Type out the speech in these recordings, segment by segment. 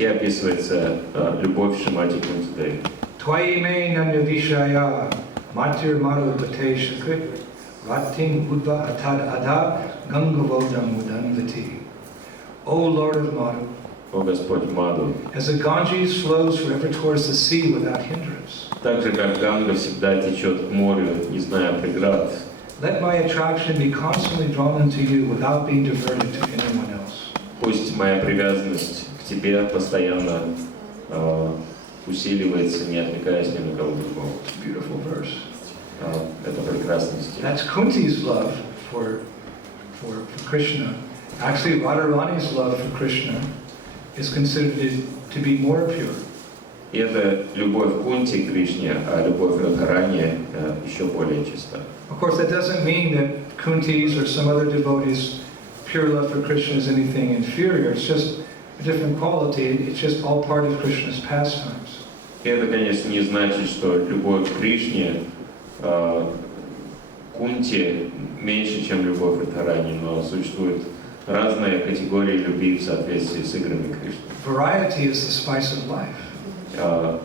стихе описывается любовь Шримати Кунти Деви. Тваи me nanya vishaya matir maru pate shakrit rating udva atad ada gangavodam mudanvati. O Lord of Madhu, О Господь Маду, as the Ganges flows forever towards the sea without hindrance, так же, как Ганга всегда течет к морю, не зная преград, let my attraction be constantly drawn into you without being diverted to anyone else. пусть моя привязанность к Тебе постоянно усиливается, не отвлекаясь ни на кого другого. It's a beautiful verse. Это прекрасный стих. That's Kunti's love for Krishna. Actually, Radharani's love for Krishna is considered to be more pure. И это любовь Кунти к Кришне, а любовь Радхарани еще более чиста. Of course, that doesn't mean that Kunti's or some other devotees' pure love for Krishna is anything inferior. It's just a different quality. It's just all part of Krishna's pastimes. И это, конечно, не значит, что любовь к Кришне Кунти меньше, чем любовь к Радхарани, но существуют разные категории любви в соответствии с играми Кришны. Variety is the spice of life.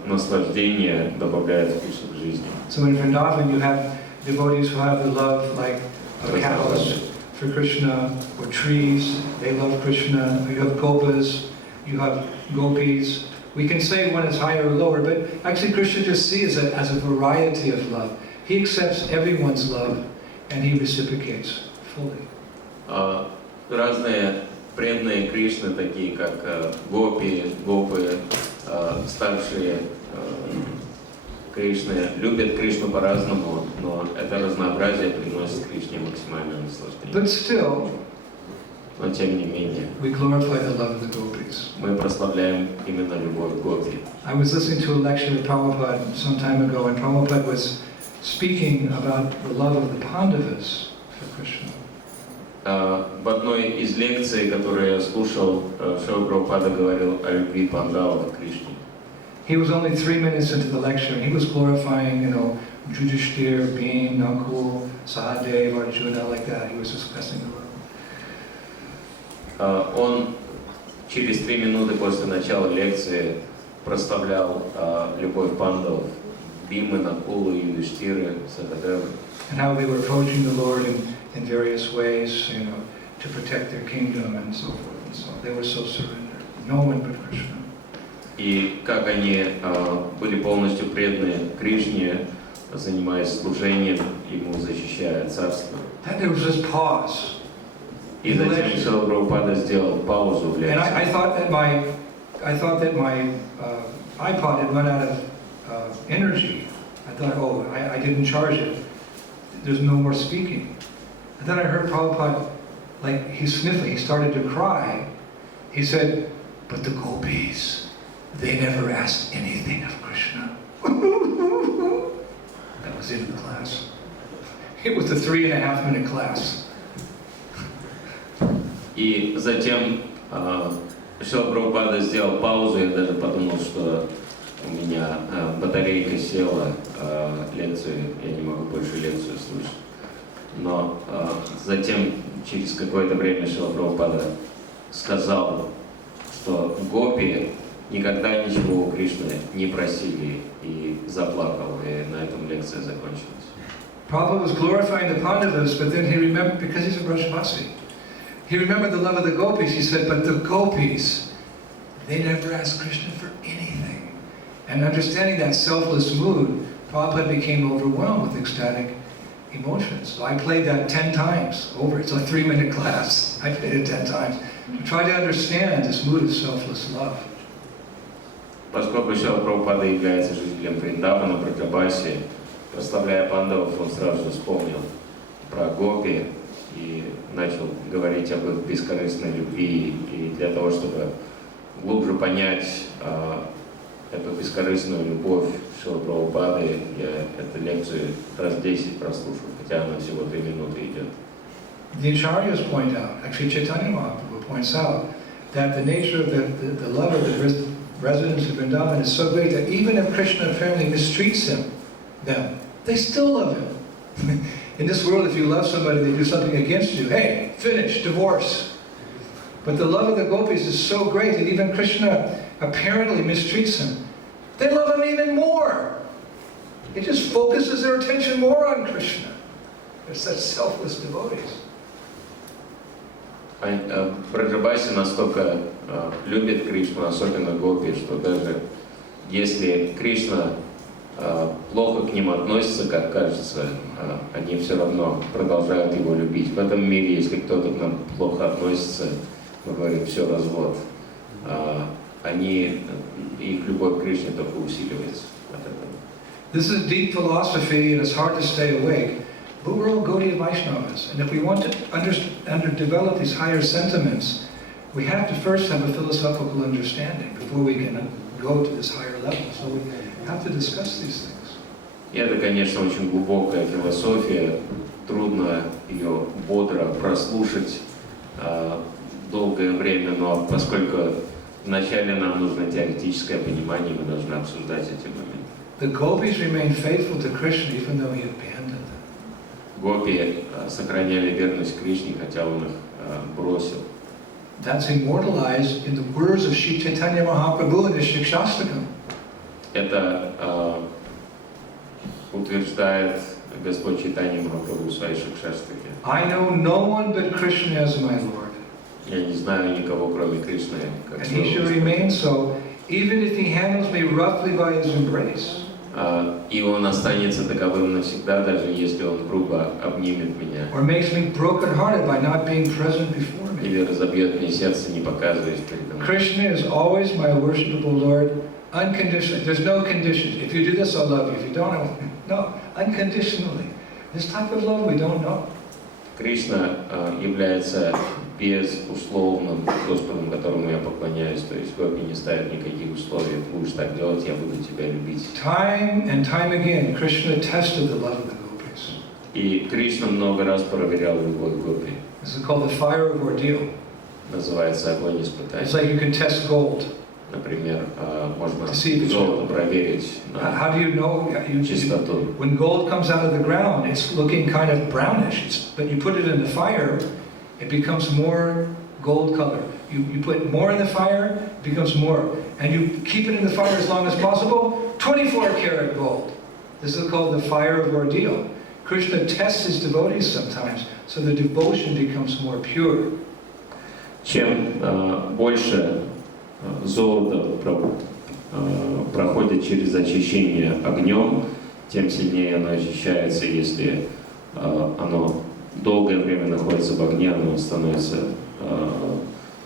Наслаждение добавляет вкуса к жизни. So in Vrindavan, you have devotees who have the love like of cows for Krishna, or trees, they love Krishna. You have gopas, you have gopis. We can say one is higher or lower, but actually Krishna just sees it as a variety of love. He accepts everyone's love and he reciprocates fully. Разные преданные Кришны, такие как гопи, гопы, старшие Кришны, любят Кришну по-разному, но это разнообразие приносит Кришне максимальное наслаждение. But still, но тем не менее, we glorify the love of the gopis. Мы прославляем именно любовь гопи. I was listening to a lecture of Prabhupada some time ago, and Prabhupada was speaking about the love of the Pandavas for Krishna. В одной из лекций, которые я слушал, Шрила Прабхупада говорил о любви пандавов к Кришне. He was only 3 minutes into the lecture, and he was glorifying, Yudhishthir, Bhim, Nakul, Sahadev, Arjuna, like that. He was discussing the love. Он через 3 минуты после начала лекции прославлял любовь пандавов, Бхимы, Накулы, Юдхиштиры, Сахадевы. And how they were approaching the Lord in various ways, to protect their kingdom and so forth and so on. They were so surrendered. No one but Krishna. И как они были полностью преданы Кришне, занимаясь служением Ему, защищая царство. Then there was this pause. И затем Шрила Прабхупада сделал паузу в лекции. And I thought that my iPod had run out of energy. I thought, I didn't charge it. There's no more speaking. And then I heard Prabhupada, like he's sniffling, he started to cry. He said, but the gopis, they never asked anything of Krishna. That was in the class. It was a 3.5-minute class. И затем Шрила Прабхупада сделал паузу, я даже подумал, что у меня батарейка села, лекцию, я не могу больше лекцию слушать. Но затем, через какое-то время, Шрила Прабхупада сказал, что гопи никогда ничего у Кришны не просили, и заплакал, и на этом лекция закончилась. Prabhupada was glorifying the Pandavas, but then he remembered, because he's a Brajavasi, he remembered the love of the gopis. He said, but the gopis, they never asked Krishna for anything. And understanding that selfless mood, Prabhupada became overwhelmed with ecstatic emotions. So I played that 10 times over. It's a 3-minute class. I played it 10 times to try to understand this mood of selfless love. Поскольку Шрила Прабхупада является жителем Вриндавана, Браджабаси, прославляя пандавов, он сразу же вспомнил про гопи и начал говорить об их бескорыстной любви. И для того, чтобы глубже понять эту бескорыстную любовь Шрилы Прабхупады, я эту лекцию раз 10 прослушал, хотя она всего 3 минуты идет. The Acharyas point out, actually Chaitanya Mahaprabhu points out, that the nature of the love of the residents of Vrindavan is so great that even if Krishna apparently mistreats them, they still love him. In this world, if you love somebody, they do something against you. Hey, finish, divorce. But the love of the gopis is so great that even Krishna apparently mistreats him. They love him even more. It just focuses their attention more on Krishna. They're such selfless devotees. Браджабаси настолько любит Кришну, особенно гопи, что даже если Кришна плохо к ним относится, как кажется, они все равно продолжают его любить. В этом мире, если кто-то к нам плохо относится, мы говорим, все, развод. Их любовь к Кришне только усиливается от этого. This is deep philosophy and it's hard to stay awake. But we're all Gaudiya Vaishnavas, and if we want to develop these higher sentiments, we have to first have a philosophical understanding before we can go to this higher level. So we have to discuss these things. И это, конечно, очень глубокая философия. Трудно ее бодро прослушать долгое время, но поскольку вначале нам нужно теоретическое понимание, мы должны обсуждать эти моменты. The gopis remained faithful to Krishna even though he abandoned them. Гопи сохраняли верность Кришне, хотя он их бросил. That's immortalized in the words of Sri Chaitanya Mahaprabhu in the Shikshastakam. Это утверждает Господь Чайтанья Махапрабху в своей Шикшастаке. I know no one but Krishna as my Lord. Я не знаю никого, кроме Кришны, как And he should remain so, even if he handles me roughly by his embrace. И он останется таковым навсегда, даже если он грубо обнимет меня. Or makes me broken-hearted by not being present before me. Или разобьет мне сердце, не показываясь передо мной. Krishna is always my worshipable Lord, unconditionally. There's no conditions. If you do this, I'll love you. If you don't, I won't. No, unconditionally. This type of love we don't know. Кришна является безусловным Господом, которому я поклоняюсь. То есть Гопи не ставит никаких условий. Будешь так делать, я буду тебя любить. Time and time again, Krishna tested the love of the gopis. И Кришна много раз проверял любовь Гопи. This is called the fire of ordeal. Называется огонь испытаний. It's like you can test gold. Например, можно See, золото проверить How do you know? чистоту. When gold comes out of the ground, it's looking kind of brownish. But you put it in the fire, it becomes more gold color. You put more in the fire, it becomes more. And you keep it in the fire as long as possible, 24 karat gold. This is called the fire of ordeal. Krishna tests his devotees sometimes, so the devotion becomes more pure. Чем больше золото проходит через очищение огнем, тем сильнее оно очищается. Если оно долгое время находится в огне, оно становится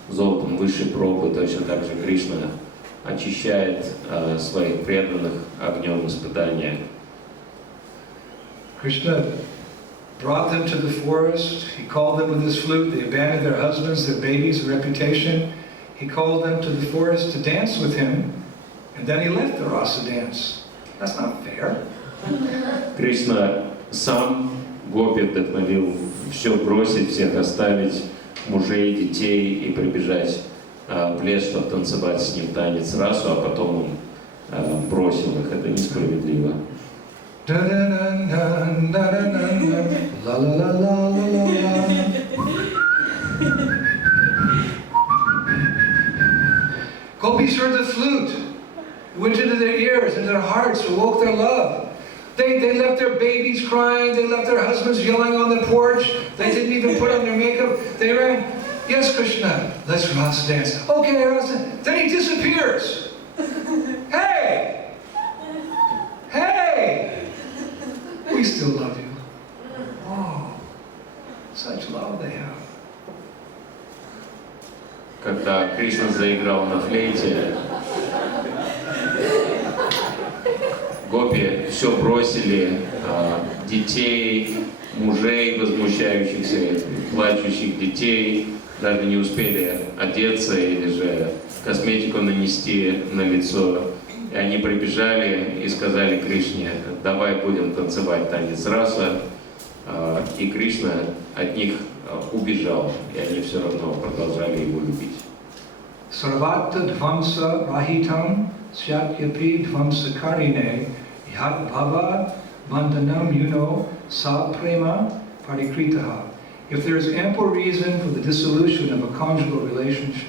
золотом высшей пробы. Точно так же Кришна очищает своих преданных огнем испытания. Krishna brought them to the forest. He called them with his flute. They abandoned their husbands, their babies, their reputation. He called them to the forest to dance with him, and then he left the rasa dance. That's not fair. Кришна сам Гопи вдохновил все бросить, всех оставить, мужей, детей и прибежать в лес, чтобы танцевать с ним танец расу, а потом он бросил их. Это несправедливо. Gopis heard the flute. It went into their ears, into their hearts, awoke their love. They left their babies crying, they left their husbands yelling on the porch, they didn't even put on their makeup, they ran, yes Krishna, let's rasa dance. Okay, rasa. Then he disappears. Hey! Hey! We still love you. Oh, such love they have. Когда Кришна заиграл на флейте, гопи все бросили, детей, мужей, возмущающихся, плачущих детей, даже не успели одеться или же косметику нанести на лицо. И они прибежали и сказали Кришне: давай будем танцевать танец раса. И Кришна от них убежал, и они все равно продолжали его любить. Sarvata dhvamsa rahitam syatyapi dhvamsa karine yad bhava bandhanam yuno sa prema parikritaha. if there is ample reason for the dissolution of a conjugal relationship,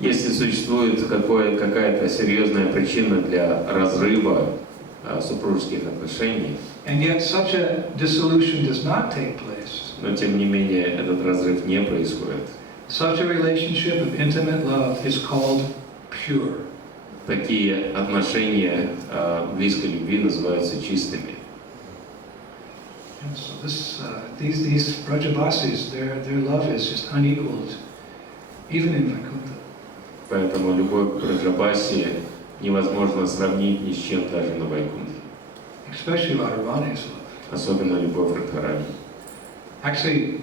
Если существует какая-то серьезная причина для разрыва супружеских отношений, and yet such a dissolution does not take place, но тем не менее этот разрыв не происходит, such a relationship of intimate love is called pure. такие отношения близкой любви называются чистыми. And so these Brajavasis, their love is just unequaled, even in Vaikuntha. Поэтому любовь к Браджабасе невозможно сравнить ни с чем даже на Вайкунтхе. Especially Radharani's love. Особенно любовь к Радхарани. Actually,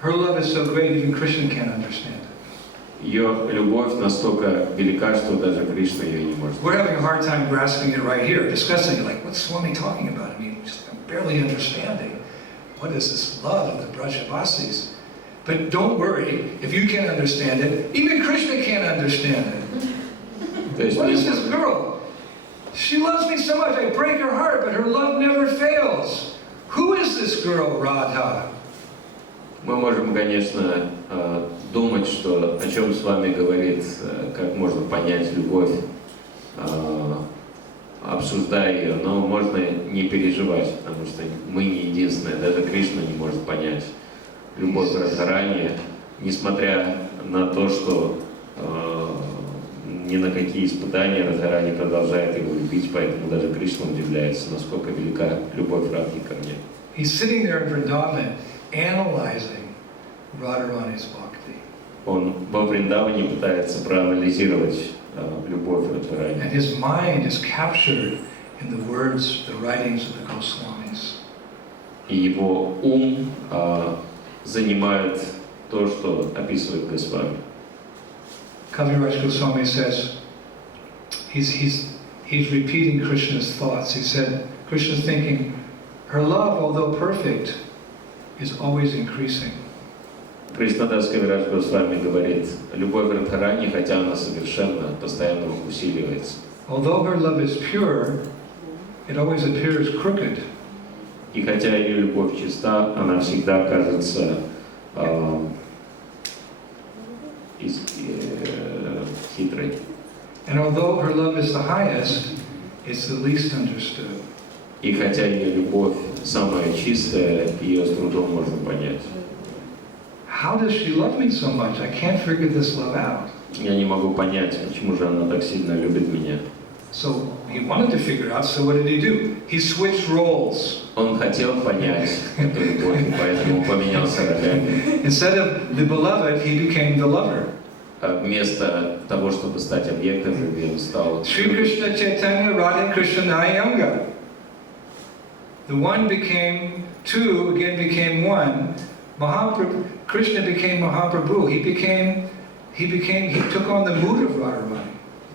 her love is so great even Krishna can't understand it. Ее любовь настолько велика, что даже Кришна ее не может. We're having a hard time grasping it right here, discussing it, like, what's Swami talking about? I mean, just barely understanding what is this love of the Brajavasis. But don't worry, if you can't understand it, even Krishna can't understand it. What is this girl? She loves me so much, I break her heart, but her love never fails. Who is this girl, Radha? Мы можем, конечно, думать, что о чем с вами говорит, как можно понять любовь, обсуждая ее, но можно не переживать, потому что мы не единственные, даже Кришна не может понять любовь к Радхарани, несмотря на то, что ни на какие испытания Радхарани продолжает его любить, поэтому даже Кришна удивляется, насколько велика любовь Радхи ко мне. He's sitting there in Vrindavan, analyzing Radharani's bhakti. Он во Вриндаване пытается проанализировать любовь Радхарани. And his mind is captured in the words, the writings of the Goswamis. И его ум занимает то, что описывает Госвами. Kaviraj Goswami says, he's repeating Krishna's thoughts. He said, Krishna's thinking, her love, although perfect, is always increasing. Кришнадас Кавирадж Госвами говорит, любовь Радхарани, хотя она совершенна, постоянно усиливается. Although her love is pure, it always appears crooked. И хотя ее любовь чиста, она всегда кажется хитрой. And although her love is the highest, it's the least understood. И хотя ее любовь самая чистая, ее с трудом можно понять. How does she love me so much? I can't figure this love out. Я не могу понять, почему же она так сильно любит меня. So he wanted to figure out, so what did he do? He switched roles. Он хотел понять эту любовь, и поэтому поменялся ролями. Instead of the beloved, he became the lover. Вместо того, чтобы стать объектом любви, он стал... Sri Krishna Chaitanya Radha Krishna Nayanga. The one became two, again became one. Mahaprabhu, Krishna became Mahaprabhu. He took on the mood of Radharani.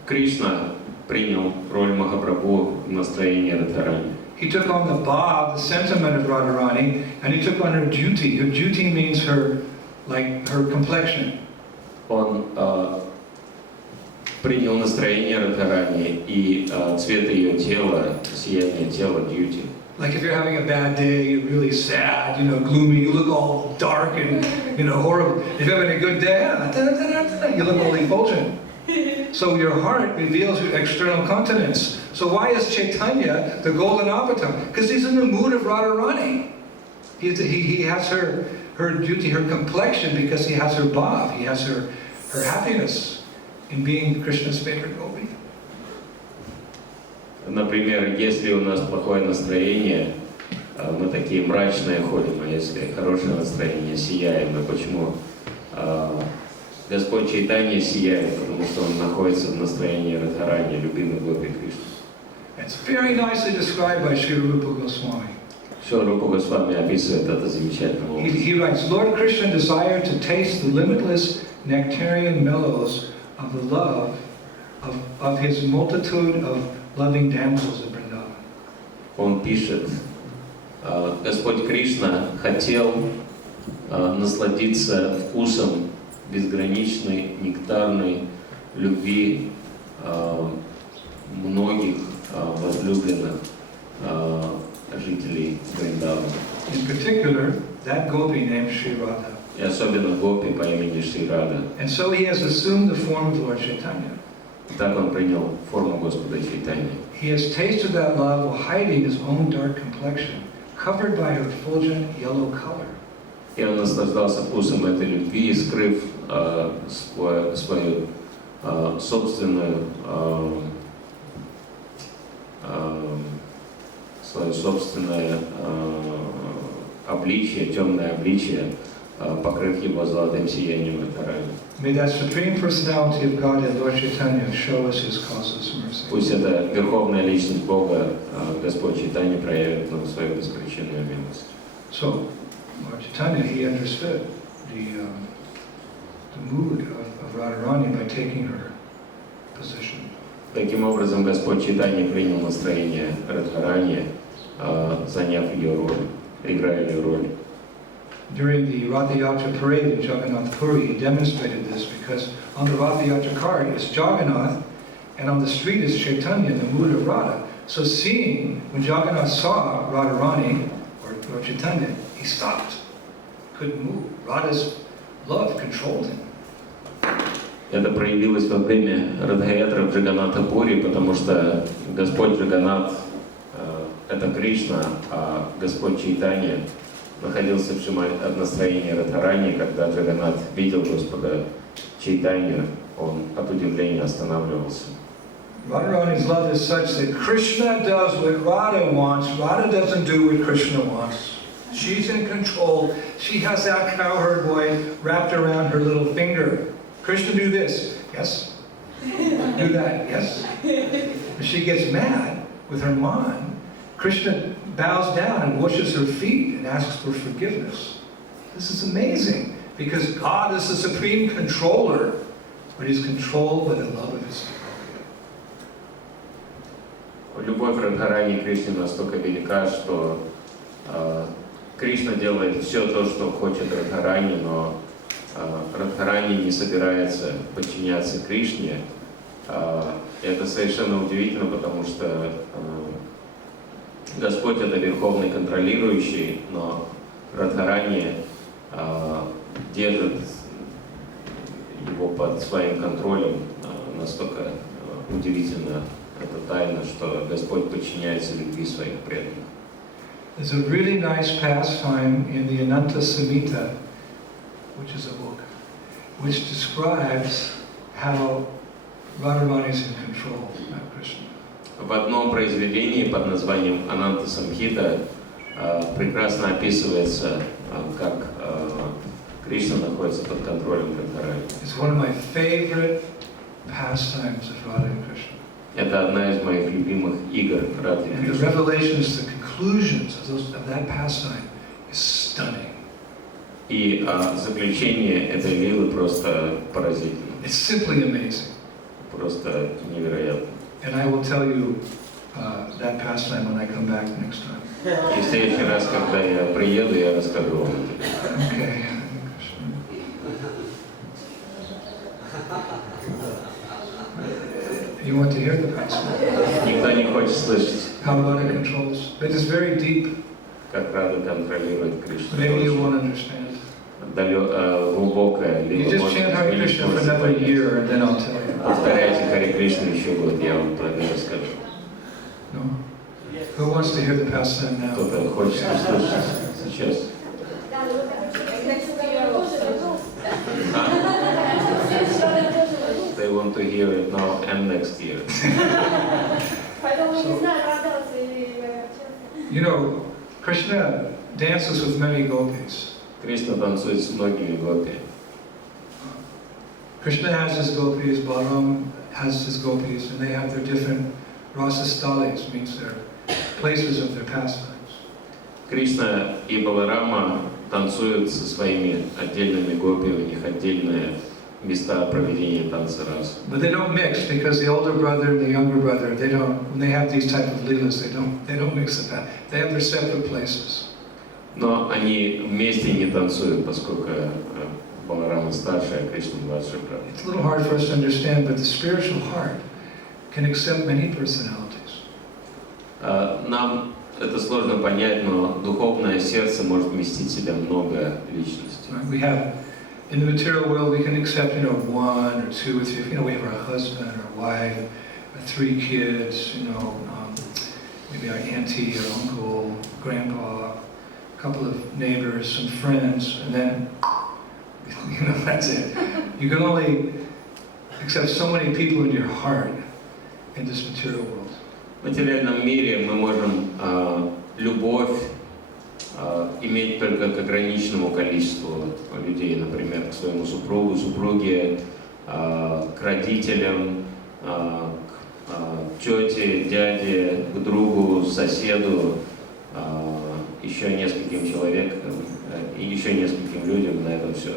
Кришна принял роль Махапрабху в настроении Радхарани. He took on the bhav, the sentiment of Radharani, and he took on her duty. Her duty means her complexion. Он принял настроение Радхарани и цвет ее тела, сияние тела, duty. Like if you're having a bad day, you're really sad, gloomy, you look all dark and, horrible. If you're having a good day, you look all effulgent. So your heart reveals your external continence. So why is Chaitanya the golden avatar? Because he's in the mood of Radharani. He has her duty, her complexion, because he has her bhav, he has her happiness in being Krishna's favorite gopi. Например, если у нас плохое настроение, мы такие мрачные ходим, а если хорошее настроение, сияем. И почему Господь Чайтанья сияет? Потому что Он находится в настроении Радхарани, любимой гопи Кришны. It's very nicely described by Sri Rupa Goswami. Все Рупа Госвами описывает это замечательно. He writes, Lord Krishna desired to taste the limitless nectarian mellows of the love of his multitude of loving damsels of Vrindavan. Он пишет, Господь Кришна хотел насладиться вкусом безграничной нектарной любви многих возлюбленных жителей Вриндавана. In particular, that gopi named Sri Radha. И особенно гопи по имени Шри Рада. And so he has assumed the form of Lord Chaitanya. Так он принял форму Господа Чайтаньи. He has tasted that love while hiding his own dark complexion, covered by her effulgent yellow color. И он наслаждался вкусом этой любви, скрыв свою собственную свое собственное обличие, темное обличие, покрыв его золотым сиянием Радхарани. May that supreme personality of Godhead, Lord Chaitanya, show us his causeless mercy. Пусть эта верховная личность Бога, Господь Чайтанья, проявит нам свою беспричинную милость. So, Lord Chaitanya, he understood the mood of Radharani by taking her position. Таким образом, Господь Чайтанья принял настроение Радхарани, заняв ее роль, играя ее роль. During the Ratha Yatra parade in Jagannath Puri, he demonstrated this because on the Ratha Yatra car is Jagannath, and on the street is Chaitanya in the mood of Radha. So when Jagannath saw Radharani, or Chaitanya, he stopped, couldn't move. Radha's love controlled him. Это проявилось во время Радха-ятры в Джаганнатха-пури, потому что Господь Джаганнат это Кришна, а Господь Чайтанья находился в настроении Радхарани. Когда Джаганнат видел Господа Чайтанью, он от удивления останавливался. Radharani's love is such that Krishna does what Radha wants. Radha doesn't do what Krishna wants. She's in control. She has that cowherd boy wrapped around her little finger. Krishna, do this. Yes. Do that. Yes. When she gets mad with her man, Krishna bows down and washes her feet and asks for forgiveness. This is amazing because God is the supreme controller, but he's controlled by the love of his devotee. Любовь Радхарани к Кришне настолько велика, что Кришна делает все то, что хочет Радхарани, но Радхарани не собирается подчиняться Кришне. Это совершенно удивительно, потому что Господь это верховный контролирующий, но Радхарани держит его под своим контролем. Настолько удивительно это тайна, что Господь подчиняется любви своих преданных. There's a really nice pastime in the Ananta Samhita, which is a book, which describes how Radharani is in control, not Krishna. В одном произведении под названием Ананта Самхита прекрасно описывается, как Кришна находится под контролем Радхарани. It's one of my favorite pastimes of Radha and Krishna. Это одна из моих любимых игр Радхи And the Кришны. revelations, the conclusions of that pastime is stunning. И заключение этой лилы просто поразительно, It's simply amazing. просто невероятно. And I will tell you that pastime when I come back next time. И в следующий раз, когда я приеду, я расскажу вам это. Okay. You want to hear the pastime? Никто не хочет слышать, How Radha controls. But it's very deep. как Рада контролирует Кришну. Maybe you won't understand. Глубокое, You либо just может chant Hare быть, Krishna for можете another понять. year and then I'll tell you. Повторяйте Харе Кришну еще год, я вам про это расскажу. No? Who wants to hear the pastime now? Кто-то хочет услышать сейчас. They want to hear it now and next year. You know, Krishna dances with many gopis. Кришна танцует с многими гопи. Krishna has his gopis, Balaram has his gopis, and they have their different rasastalis, means their places of their pastimes. Кришна и Баларама танцуют со своими отдельными гопи, у них отдельные места проведения танца рас. But they don't mix because the older brother and the younger brother, when they have these type of leelas, they don't mix the path. They have their separate places. Но они вместе не танцуют, поскольку Баларама старше, а Кришна младший брат. It's a little hard for us to understand, but the spiritual heart can accept many personalities. Нам это сложно понять, но духовное сердце может вместить в себя много личностей. Right? We have, in the material world, we can accept, one or two or three, we have our husband, our wife, our 3 kids, maybe our auntie or uncle, grandpa, a couple of neighbors, some friends, and then, that's it. You can only accept so many people in your heart in this material world. В материальном мире мы можем любовь иметь только к ограниченному количеству людей, например, к своему супругу, супруге, к родителям, к тете, дяде, к другу, соседу, еще нескольким человекам и еще нескольким людям. На этом все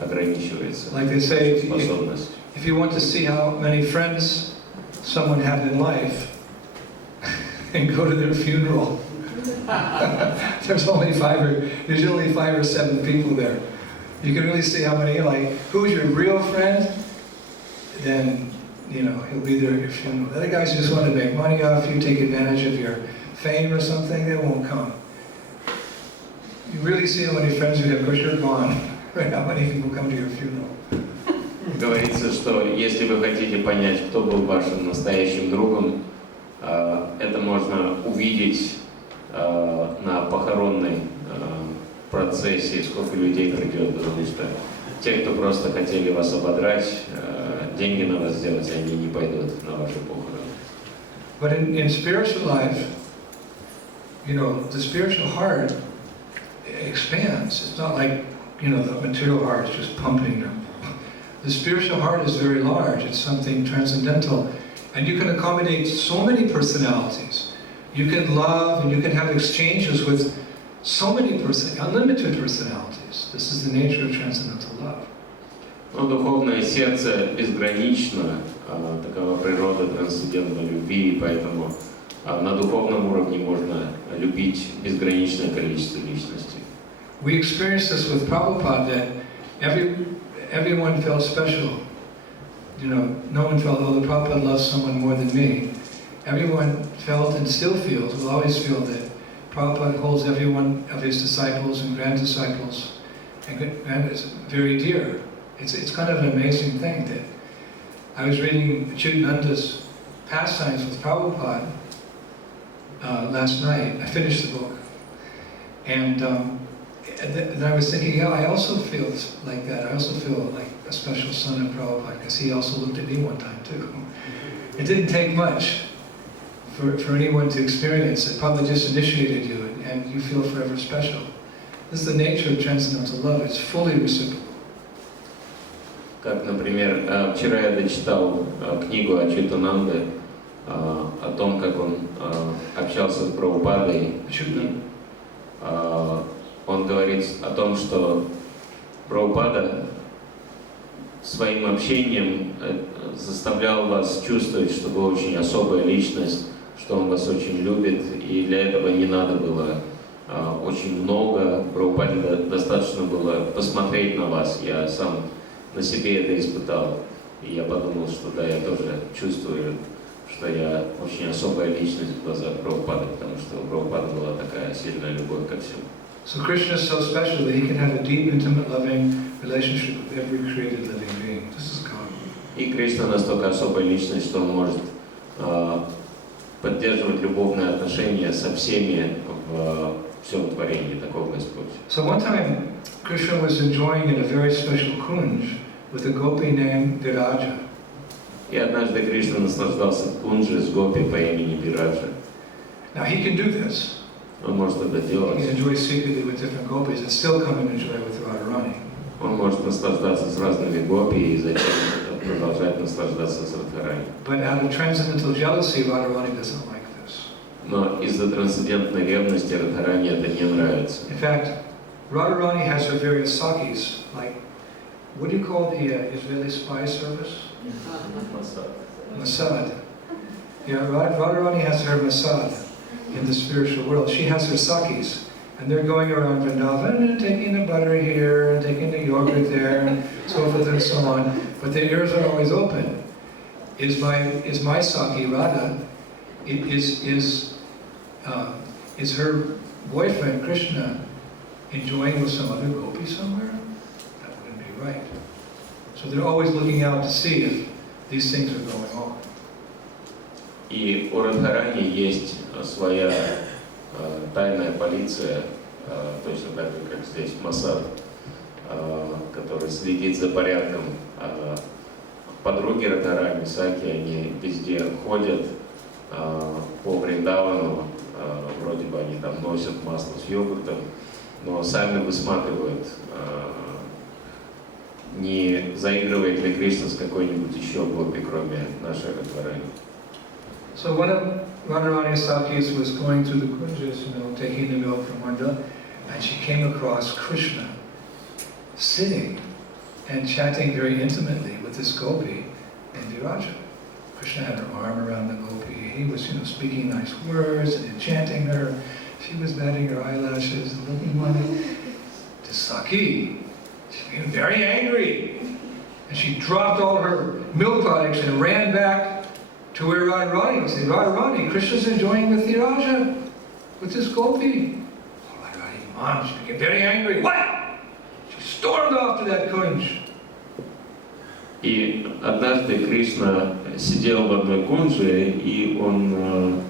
ограничивается. Like they say, способность. if you want to see how many friends someone had in life, and go to their funeral. There's only 5 or 7 people there. You can really see how many, who's your real friend? Then, he'll be there at your funeral. The other guys who just want to make money off you, take advantage of your fame or something, they won't come. You really see how many friends you have, of course you're gone. Right? How many people come to your funeral? Говорится, что если вы хотите понять, кто был вашим настоящим другом, это можно увидеть на похоронной процессии, сколько людей придет, потому что те, кто просто хотели вас ободрать, деньги на вас сделать, они не пойдут на ваши похороны. But in spiritual life, the spiritual heart expands. It's not like, the material heart is just pumping. The spiritual heart is very large. It's something transcendental. And you can accommodate so many personalities. You can love and you can have exchanges with so many unlimited personalities. This is the nature of transcendental love. Но духовное сердце безгранично, такова природа трансцендентной любви, и поэтому на духовном уровне можно любить безграничное количество личностей. We experienced this with Prabhupada, that everyone felt special. No one felt, oh, the Prabhupada loves someone more than me. Everyone felt and still feels, will always feel that Prabhupada holds every one of his disciples and grand-disciples and is very dear. It's kind of an amazing thing that I was reading Chutananda's pastimes with Prabhupada last night. I finished the book. And I was thinking, I also feel like that. I also feel like a special son of Prabhupada, because he also looked at me one time too. It didn't take much for anyone to experience it. Prabhupada just initiated you, and you feel forever special. This is the nature of transcendental love. It's fully reciprocal. Как, например, вчера я дочитал книгу о Чайтананде, о том, как он общался с Прабхупадой. Он говорит о том, что Прабхупада своим общением заставлял вас чувствовать, что вы очень особая личность, что он вас очень любит, и для этого не надо было очень много. Прабхупаде достаточно было посмотреть на вас. Я сам на себе это испытал, и я подумал, что да, я тоже чувствую, что я очень особая личность в глазах Прабхупады, потому что у Прабхупады была такая сильная любовь ко всему. So Krishna is so special that he can have a deep, intimate, loving relationship with every created living being. This is God. И Кришна настолько особая личность, что он может поддерживать любовные отношения со всеми в всем творении. Таков Господь. So one time, Krishna was enjoying in a very special kunj with a gopi named Viraja. И однажды Кришна наслаждался в кунже с гопи по имени Вираджа. Now he can do this. Он может это He делать. can enjoy secretly with different gopis and still come and enjoy with Radharani. Он может наслаждаться с разными гопи и затем продолжать наслаждаться с Радхарани. But out of transcendental jealousy, Radharani doesn't like this. Но из-за трансцендентной ревности Радхарани это не нравится. In fact, Radharani has her various sakis, like, what do you call the Israeli spy service? Mossad. Yeah, Radharani has her Mossad in the spiritual world. She has her sakis, and they're going around Vrindavan and taking the butter here and taking the yogurt there and so forth and so on. But their ears are always open. Is my Saki Radha is Is her boyfriend, Krishna, enjoying with some other gopi somewhere? That wouldn't be right. So they're always looking out to see if these things are going on. И у Радхарани есть своя тайная полиция, точно так же, как здесь Масад, который следит за порядком. Подруги Радхарани, Саки, они везде ходят по Вриндавану, вроде бы они там носят масло с йогуртом, но сами высматривают, не заигрывает ли Кришна с какой-нибудь еще гопи, кроме нашей Радхарани. So one of Radharani's Sakis was going through the kunjas, taking the milk from Manda, and she came across Krishna sitting and chatting very intimately with this gopi and Viraja. Krishna had her arm around the gopi. He was, speaking nice words and enchanting her. She was batting her eyelashes, looking wonderful. To Saki, she became very angry, and she dropped all her milk products and ran back to where Radharani was saying, Radharani, Krishna's enjoying with Viraja, with this gopi. Oh, Radharani, Mom, she became very angry. What? She stormed off to that kunj. И однажды Кришна сидел в одной кунже, и он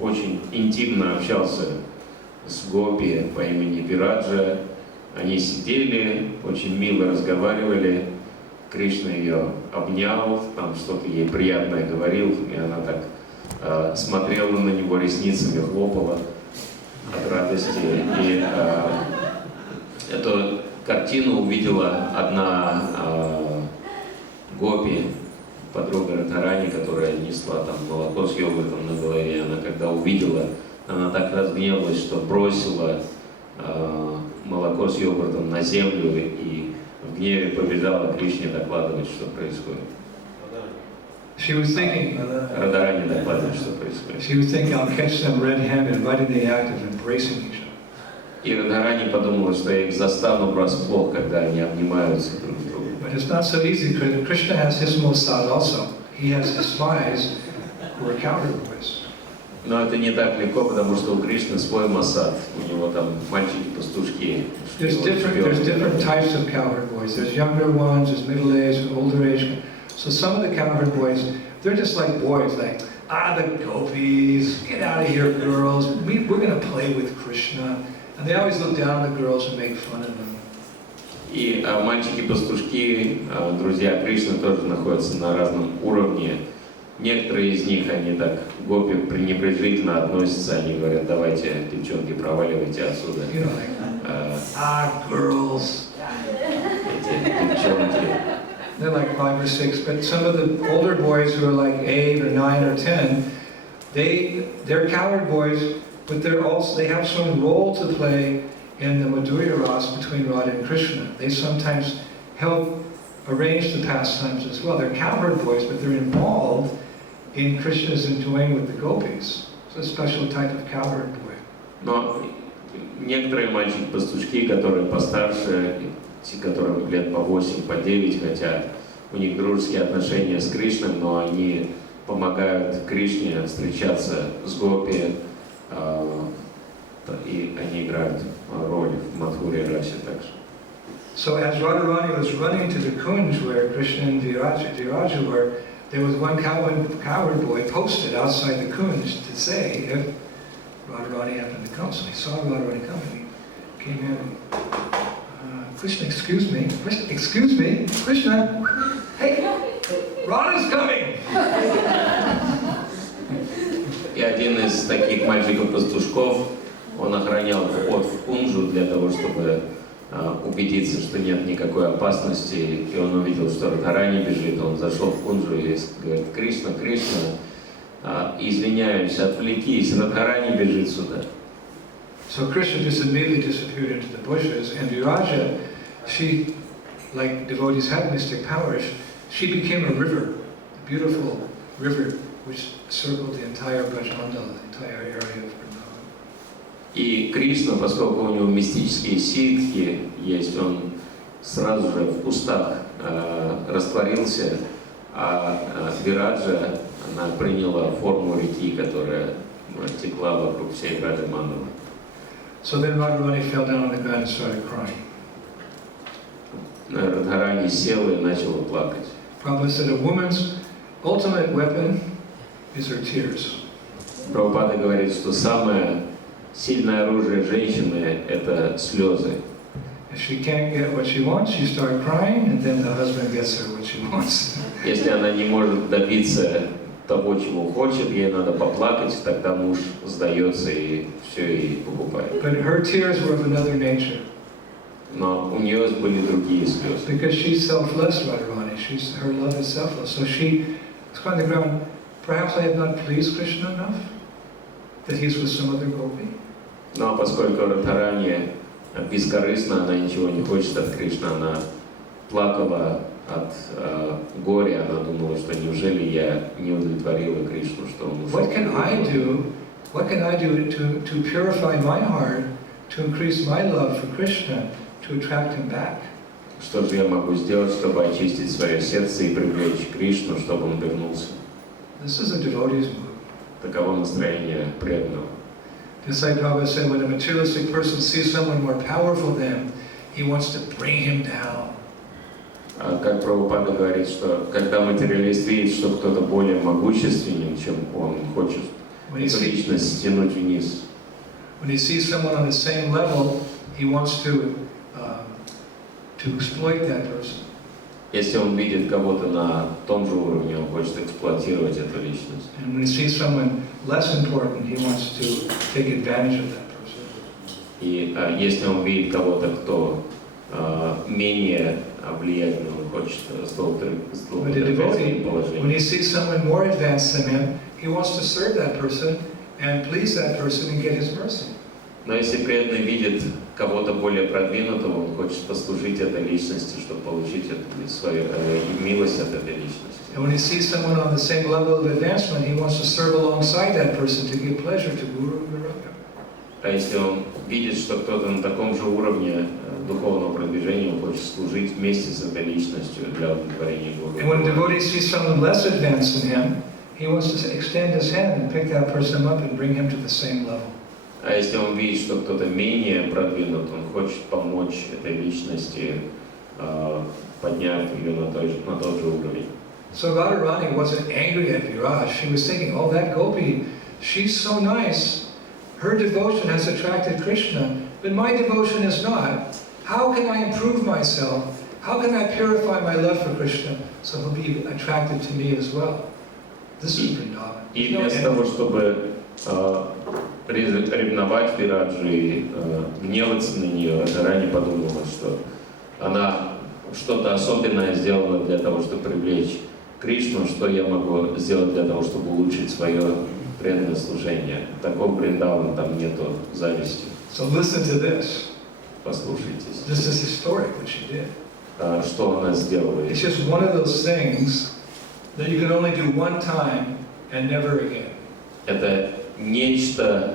очень интимно общался с гопи по имени Вираджа. Они сидели, очень мило разговаривали. Кришна ее обнял, там что-то ей приятное говорил, и она так смотрела на него, ресницами хлопала от радости. И эту картину увидела одна гопи, подруга Радхарани, которая несла там молоко с йогуртом на голове. Она когда увидела, она так разгневалась, что бросила молоко с йогуртом на землю и в гневе побежала Кришне докладывать, что происходит. She was thinking, Радхарани докладывает, что происходит. She was thinking, I'll catch them red-handed right in the act of embracing each other. И Радхарани подумала, что я их застану врасплох, когда они обнимаются друг с другом. But it's not so easy. Krishna has his Mossad also. He has his spies who are counter boys. Но это не так легко, потому что у Кришны свой Масад, у него там мальчики-пастушки. There's different types of cowherd boys. There's younger ones, there's middle-aged, and older age. So some of the cowherd boys, they're just like boys, like, the gopis, get out of here, girls. We're going to play with Krishna. And they always look down on the girls and make fun of them. И мальчики-пастушки, друзья Кришны, тоже находятся на разном уровне. Некоторые из них, они так гопи пренебрежительно относятся, они говорят, давайте, девчонки, проваливайте отсюда. Girls. Эти девчонки. They're like 5 or 6, but some of the older boys who are like 8 or 9 or 10, they're cowherd boys, but they have some role to play in the Madhurya Ras between Radha and Krishna. They sometimes help arrange the pastimes as well. They're cowherd boys, but they're involved in Krishna's enjoying with the gopis. It's a special type of cowherd boy. Но некоторые мальчики-пастушки, которые постарше, которым лет по 8, по 9, хотя у них дружеские отношения с Кришной, но они помогают Кришне встречаться с гопи, и они играют роль в Мадхуре Расе также. So as Radharani was running to the kunj where Krishna and Viraja were, there was one cowherd boy posted outside the kunj to say if Radharani happened to come. So he saw Radharani coming. He came in. Krishna, excuse me, Krishna, hey, Radha's coming. И один из таких мальчиков-пастушков, он охранял вход в кунжу для того, чтобы убедиться, что нет никакой опасности, и он увидел, что Радхарани бежит, он зашел в кунжу и говорит, Кришна, извиняюсь, отвлекись, Радхарани бежит сюда. So Krishna just immediately disappeared into the bushes, and Viraja, she, like devotees have mystic powers, she became a river, a beautiful river, which circled the entire Brajmandala, the entire area of Vrindavan. И Кришна, поскольку у него мистические ситхи есть, он сразу же в кустах растворился, а Вираджа, она приняла форму реки, которая текла вокруг всей Радхамадхава. So then Radharani fell down on the ground and started crying. Радхарани села и начала плакать. Prabhupada said a woman's ultimate weapon is her tears. Прабхупада говорит, что самое сильное оружие женщины – это слезы. If she can't get what she wants, she starts crying, and then the husband gets her what she wants. Если она не может добиться того, чего хочет, ей надо поплакать, тогда муж сдается и все ей покупает. But her tears were of another nature. Но у нее были другие слезы. Because she's selfless, Radharani. Her love is selfless. So she was on the ground, perhaps I have not pleased Krishna enough, that he's with some other gopi. Но поскольку Радхарани бескорыстна, она ничего не хочет от Кришны, она плакала от горя, она думала, что неужели я не удовлетворила Кришну, что он ушел. What can I do? What can I do to purify my heart, to increase my love for Krishna, to attract him back? Что же я могу сделать, чтобы очистить свое сердце и привлечь Кришну, чтобы он вернулся? This is a devotee's mood. Таково настроение преданного. Just like Prabhupada said, when a materialistic person sees someone more powerful than him, he wants to bring him down. Как Прабхупада говорит, что когда материалист видит, что кто-то более могущественен, чем он, хочет эту личность стянуть вниз. When he sees someone on the same level, he wants to exploit that person. Если он видит кого-то на том же уровне, он хочет эксплуатировать эту личность. And when he sees someone less important, he wants to take advantage of that person. И если он видит кого-то, кто менее влиятельный, он хочет злоупотреблять своим When положением. he sees someone more advanced than him, he wants to serve that person and please that person and get his mercy. Но если преданный видит кого-то более продвинутого, он хочет послужить этой личности, чтобы получить свою милость от этой личности. And when he sees someone on the same level of advancement, he wants to serve alongside that person to give pleasure to Guru Garuda. А если он видит, что кто-то на таком же уровне духовного продвижения, он хочет служить вместе с этой личностью для удовлетворения Гуру. And when a devotee sees someone less advanced than him, he wants to extend his hand and pick that person up and bring him to the same level. А если он видит, что кто-то менее продвинут, он хочет помочь этой личности поднять ее на тот же уровень. So Radharani wasn't angry at Viraj. She was thinking, oh, that gopi, she's so nice. Her devotion has attracted Krishna, but my devotion is not. How can I improve myself? How can I purify my love for Krishna so he'll be attracted to me as well? This is Vrindavan. И вместо того, чтобы ревновать Вираджу и гневаться на нее, Радхарани подумала, что она что-то особенное сделала для того, чтобы привлечь Кришну, что я могу сделать для того, чтобы улучшить свое преданное служение. Такого Вриндавана, там нету зависти. So listen to this. Послушайтесь. This is historic what she did. Что она сделала? It's just one of those things that you can only do one time and never again. Это нечто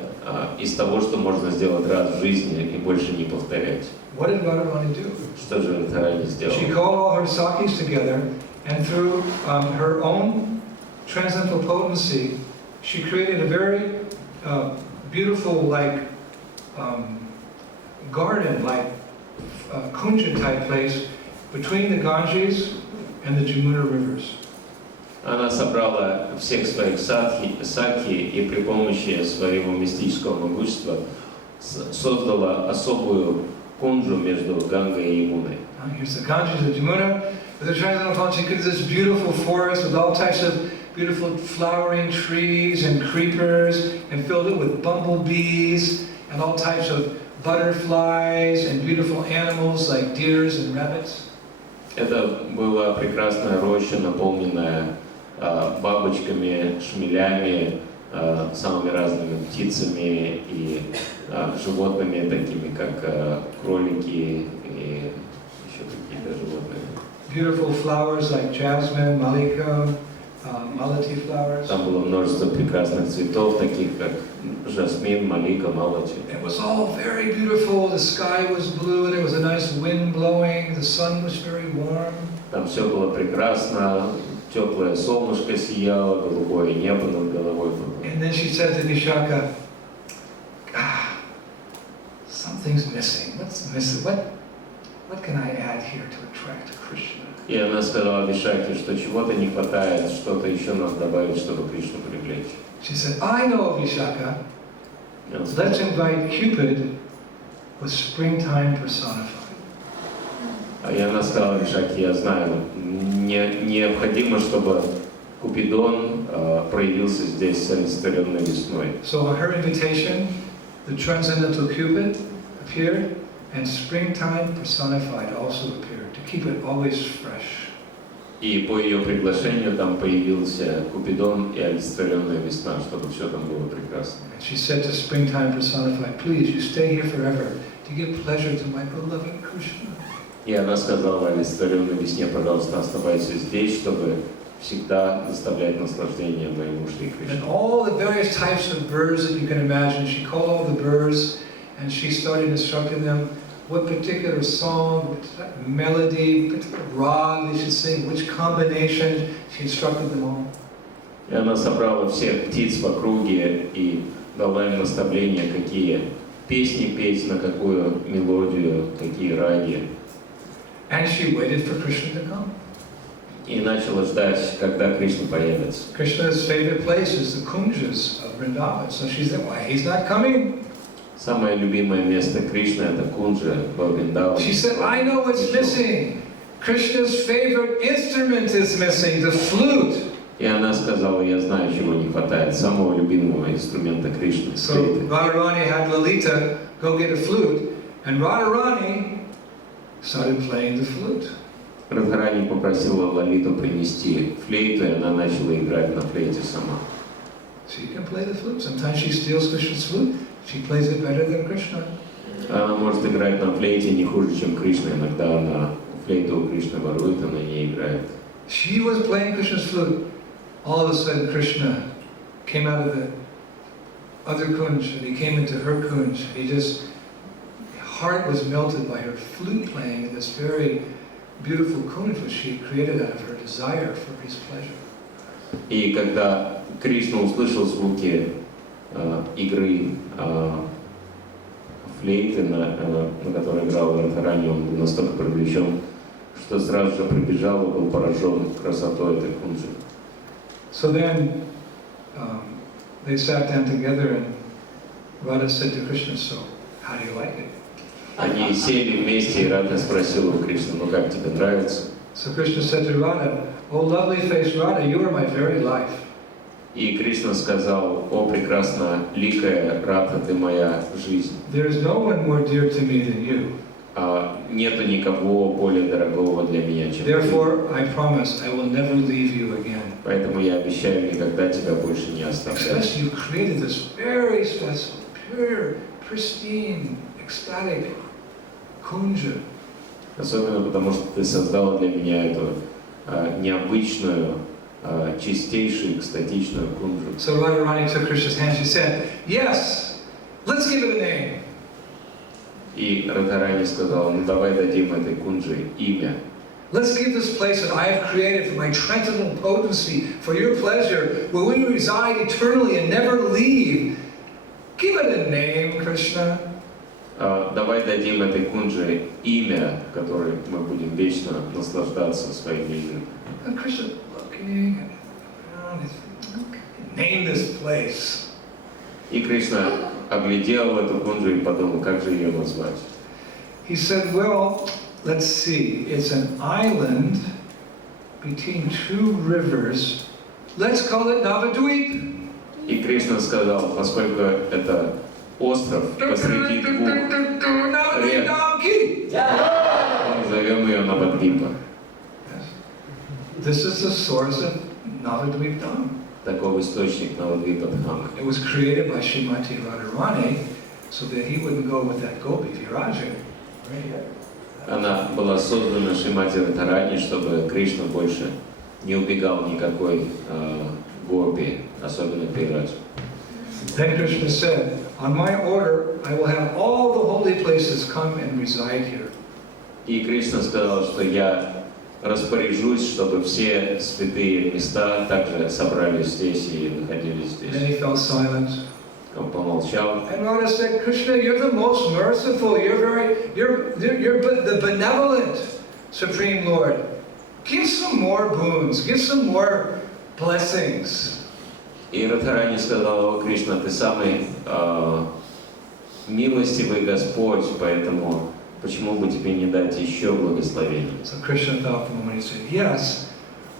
из того, что можно сделать раз в жизни и больше не повторять. What did Radharani do? Что же Радхарани сделала? She called all her sakis together, and through her own transcendental potency, she created a very beautiful, like garden, like kunja-type place between the Ganges and the Jamuna rivers. Она собрала всех своих сакхи и при помощи своего мистического могущества создала особую кунджу между Гангой и Ямуной. Here's the Ganges and Jamuna. With the transcendental potency, she created this beautiful forest with all types of beautiful flowering trees and creepers, and filled it with bumblebees and all types of butterflies and beautiful animals like deers and rabbits. Это была прекрасная роща, наполненная бабочками, шмелями, самыми разными птицами и животными, такими как кролики и еще какие-то животные. Beautiful flowers like jasmine, malika, malati flowers. Там было множество прекрасных цветов, таких как жасмин, малика, малати. It was all very beautiful. The sky was blue and there was a nice wind blowing. The sun was very warm. Там все было прекрасно, теплое солнышко сияло, голубое небо над головой было. And then she said to Vishaka, something's missing. What's missing? What can I add here to attract Krishna? И она сказала Вишаке, что чего-то не хватает, что-то еще надо добавить, чтобы Кришну привлечь. She said, I know, Vishaka. Let's invite Cupid with springtime personified. И она сказала Вишаке, я знаю, необходимо, чтобы Купидон проявился здесь олицетворенной весной. So on her invitation, the transcendental Cupid appeared, and springtime personified also appeared, to keep it always fresh. И по ее приглашению там появился Купидон и олицетворенная весна, чтобы все там было прекрасно. And she said to springtime personified, please, you stay here forever to give pleasure to my beloved Krishna. И она сказала олицетворенной весне, пожалуйста, оставайся здесь, чтобы всегда доставлять наслаждение моему Шри Кришне. And all the various types of birds that you can imagine, she called all the birds, and she started instructing them what particular song, what melody, particular rag they should sing, which combination. She instructed them all. И она собрала всех птиц в округе и дала им наставления, какие песни петь, на какую мелодию, какие раги. And she waited for Krishna to come. И начала ждать, когда Кришна появится. Krishna's favorite place is the kunjas of Vrindavan. So she said, why, he's not coming? Самое любимое место Кришны — это Кунджа, Вриндаван. She said, I know what's missing. Krishna's favorite instrument is missing, the flute. И она сказала, я знаю, чего не хватает, самого любимого инструмента Кришны. So Radharani had Lalita go get a flute, and Radharani started playing the flute. Радхарани попросила Лалиту принести флейту, и она начала играть на флейте сама. She can play the flute. Sometimes she steals Krishna's flute. She plays it better than Krishna. Она может играть на флейте не хуже, чем Кришна. Иногда она флейту у Кришны ворует, она не играет. She was playing Krishna's flute. All of a sudden, Krishna came out of the other kunj, and he came into her kunj. His heart was melted by her flute playing in this very beautiful kunj which she created out of her desire for his pleasure. И когда Кришна услышал звуки игры флейты, на которой играл Радхарани, он был настолько привлечен, что сразу же прибежал и был поражен красотой этой кунджи. So then they sat down together, and Radha said to Krishna, so how do you like it? Они сели вместе, и Радха спросила у Кришны, ну как тебе нравится? So Krishna said to Radha, oh lovely face Radha, you are my very life. И Кришна сказал, о прекрасно ликая Радха, ты моя жизнь. There is no one more dear to me than you. Нету никого более дорогого для меня, чем ты. Therefore, I promise I will never leave you again. Поэтому я обещаю никогда тебя больше не оставлять. Especially you created this very special, pure, pristine, ecstatic kunja. Особенно потому, что ты создала для меня эту необычную, чистейшую, экстатичную кунджу. So Radharani took Krishna's hand. She said, "Yes, let's give it a name." И Радхарани сказала, ну давай дадим этой кунджи имя. Let's give this place that I have created for my transcendental potency, for your pleasure, where we reside eternally and never leave. Give it a name, Krishna. Давай дадим этой кунджи имя, которое мы будем вечно наслаждаться своей жизнью. And Krishna looking around, name this place. И Кришна оглядел эту кунджу и подумал, как же ее назвать. He said, well, let's see, it's an island between two rivers. Let's call it Navadvip. И Кришна сказал, поскольку это остров посреди двух рек, назовем ее Навадвипа. This is the source of Navadvip Dham. Таков источник Навадвипа Дхама. It was created by Srimati Radharani so that he wouldn't go with that gopi, Viraja. Она была создана Шримати Радхарани, чтобы Кришна больше не убегал никакой гопи, особенно Вираджа. Then Krishna said, on my order, I will have all the holy places come and reside here. И Кришна сказал, что я распоряжусь, чтобы все святые места также собрались здесь и находились And then здесь. he fell silent. Он помолчал. And Radha said, Krishna, you're the most merciful. You're the benevolent Supreme Lord. Give some more boons. Give some more blessings. И Радхарани сказал: о, Кришна, ты самый милостивый Господь, поэтому почему бы тебе не дать еще благословений? So Krishna thought for a moment. He said, yes,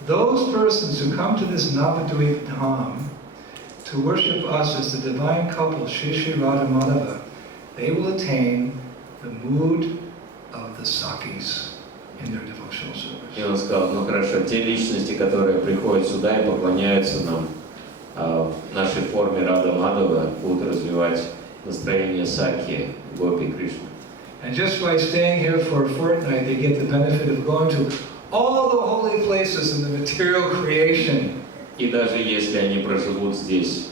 those persons who come to this Navadvip Dham to worship us as the divine couple, Shri Shri Radha Madhava, they will attain the mood of the Sakis in their devotional service. И он сказал: ну хорошо, те личности, которые приходят сюда и поклоняются нам в нашей форме Рада Мадхава, будут развивать настроение Саки, Гопи Кришны. And just by staying here for a fortnight, they get the benefit of going to all the holy places in the material creation. И даже если они проживут здесь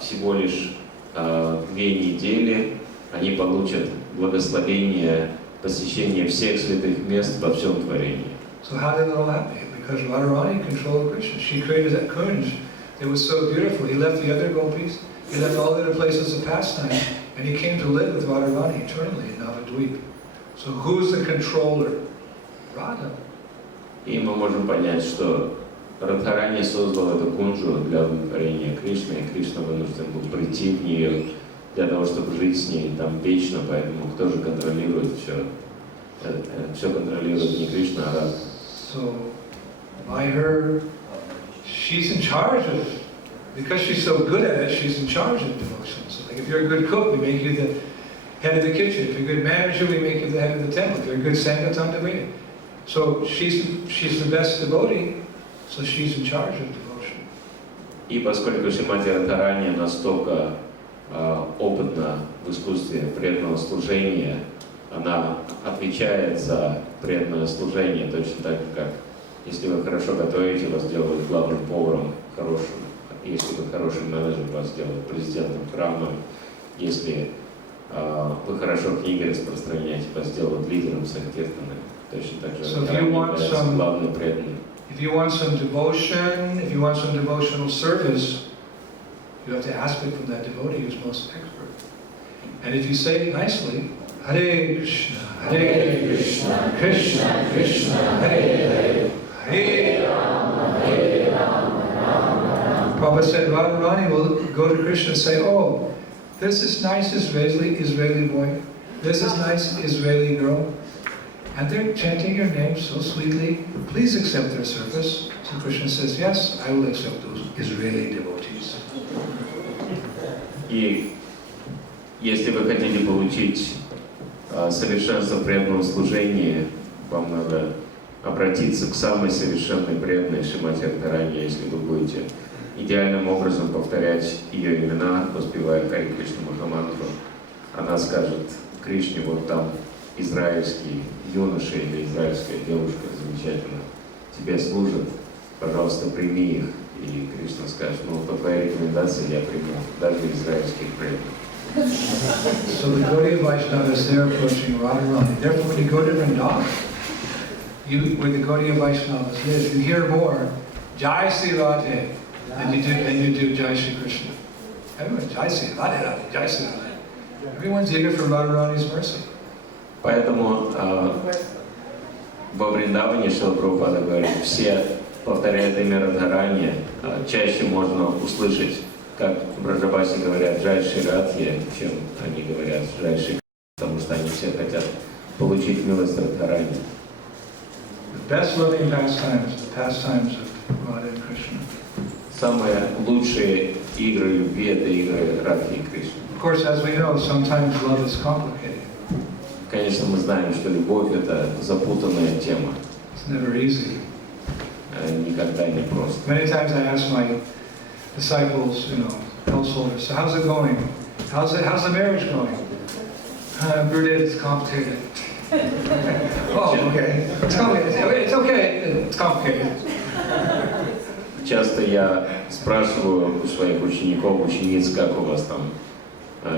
всего лишь 2 недели, они получат благословение посещения всех святых мест во всем творении. So how did it all happen? Because Radharani controlled Krishna. She created that Kunj. It was so beautiful. He left the other gopis, he left all the other places of pastime, and he came to live with Radharani eternally in Navadvip. So who's the controller? Radha. И мы можем понять, что Радхарани создал эту кунджу для удовлетворения Кришны, и Кришна вынужден был прийти в нее для того, чтобы жить с ней там вечно, поэтому кто же контролирует все? Все контролирует не Кришна, а Радха. So by her, she's in charge of, because she's so good at it, she's in charge of devotion. So like if you're a good cook, we make you the head of the kitchen. If you're a good manager, we make you the head of the temple. If you're a good Sankirtan devotee. So she's the best devotee, so she's in charge of devotion. И поскольку Шримати Радхарани настолько опытна в искусстве преданного служения, она отвечает за преданное служение, точно так же, как если вы хорошо готовите, вас делают главным поваром хорошим, если вы хороший менеджер, вас делают президентом храма, если вы хорошо книги распространяете, вас делают лидером санкиртаны, точно так же является главным преданным. If you want some devotion, if you want some devotional service, you have to ask it from that devotee who's most expert. And if you say it nicely, Hare Krishna, Krishna Krishna, Hare Hare, Hare Rama, Rama. Prabhupada said Radharani will go to Krishna and say, oh, there's this nice Israeli boy, there's this nice Israeli girl, and they're chanting your name so sweetly, please accept their service. So Krishna says, yes, I will accept those Israeli devotees. И если вы хотите получить совершенство в преданном служении, вам надо обратиться к самой совершенной преданной Шримати Радхарани, если вы будете идеальным образом повторять ее имена, воспевая Хари Кришна Махамантру. Она скажет Кришне: вот там израильский юноша или израильская девушка, замечательно, тебе служат, пожалуйста, прими их. И Кришна скажет: ну, по твоей рекомендации я приму даже израильских преданных. So the Gaudiya Vaishnavas, they're approaching Radharani. Therefore, when you go to Vrindavan, where the Gaudiya Vaishnavas live, you hear more Jai Sri Radhe than you do Jai Sri Krishna. Everyone, Jai Sri Radhe, Radhe, Jai Sri Radhe. Everyone's eager for Radharani's mercy. Поэтому во Вриндаване Шрила Прабхупада говорит, все повторяют имя Радхарани, чаще можно услышать, как в Браджабасе говорят Джай Шри Радхе, чем они говорят Джай Шри, потому что они все хотят получить милость Радхарани. The best loving pastimes, the pastimes of Radha and Krishna. Самые лучшие игры любви — это игры Радхи и Кришны. Of course, as we know, sometimes love is complicated. Конечно, мы знаем, что любовь — это запутанная тема. It's never easy. Никогда не просто. Many times I ask my disciples, householders, so how's it going? How's the marriage going? Gurudev, it's complicated. Oh, okay. It's okay. It's complicated. Часто я спрашиваю у своих учеников, учениц, как у вас там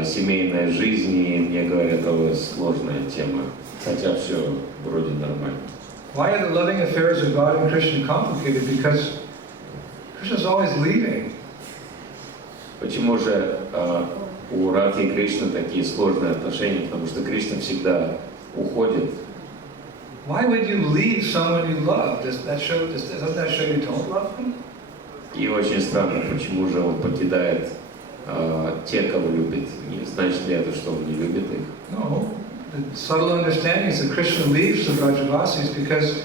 семейная жизнь, и мне говорят, что сложная тема, хотя все вроде нормально. Why are the loving affairs of God and Krishna complicated? Because Krishna's always leaving. Почему же у Радхи и Кришны такие сложные отношения? Потому что Кришна всегда уходит. Why would you leave someone you love? Doesn't that show you don't love them? И очень странно, почему же он покидает тех, кого любит. Не значит ли это, что он не любит их? No. The subtle understanding is that Krishna leaves the Vrajavasis because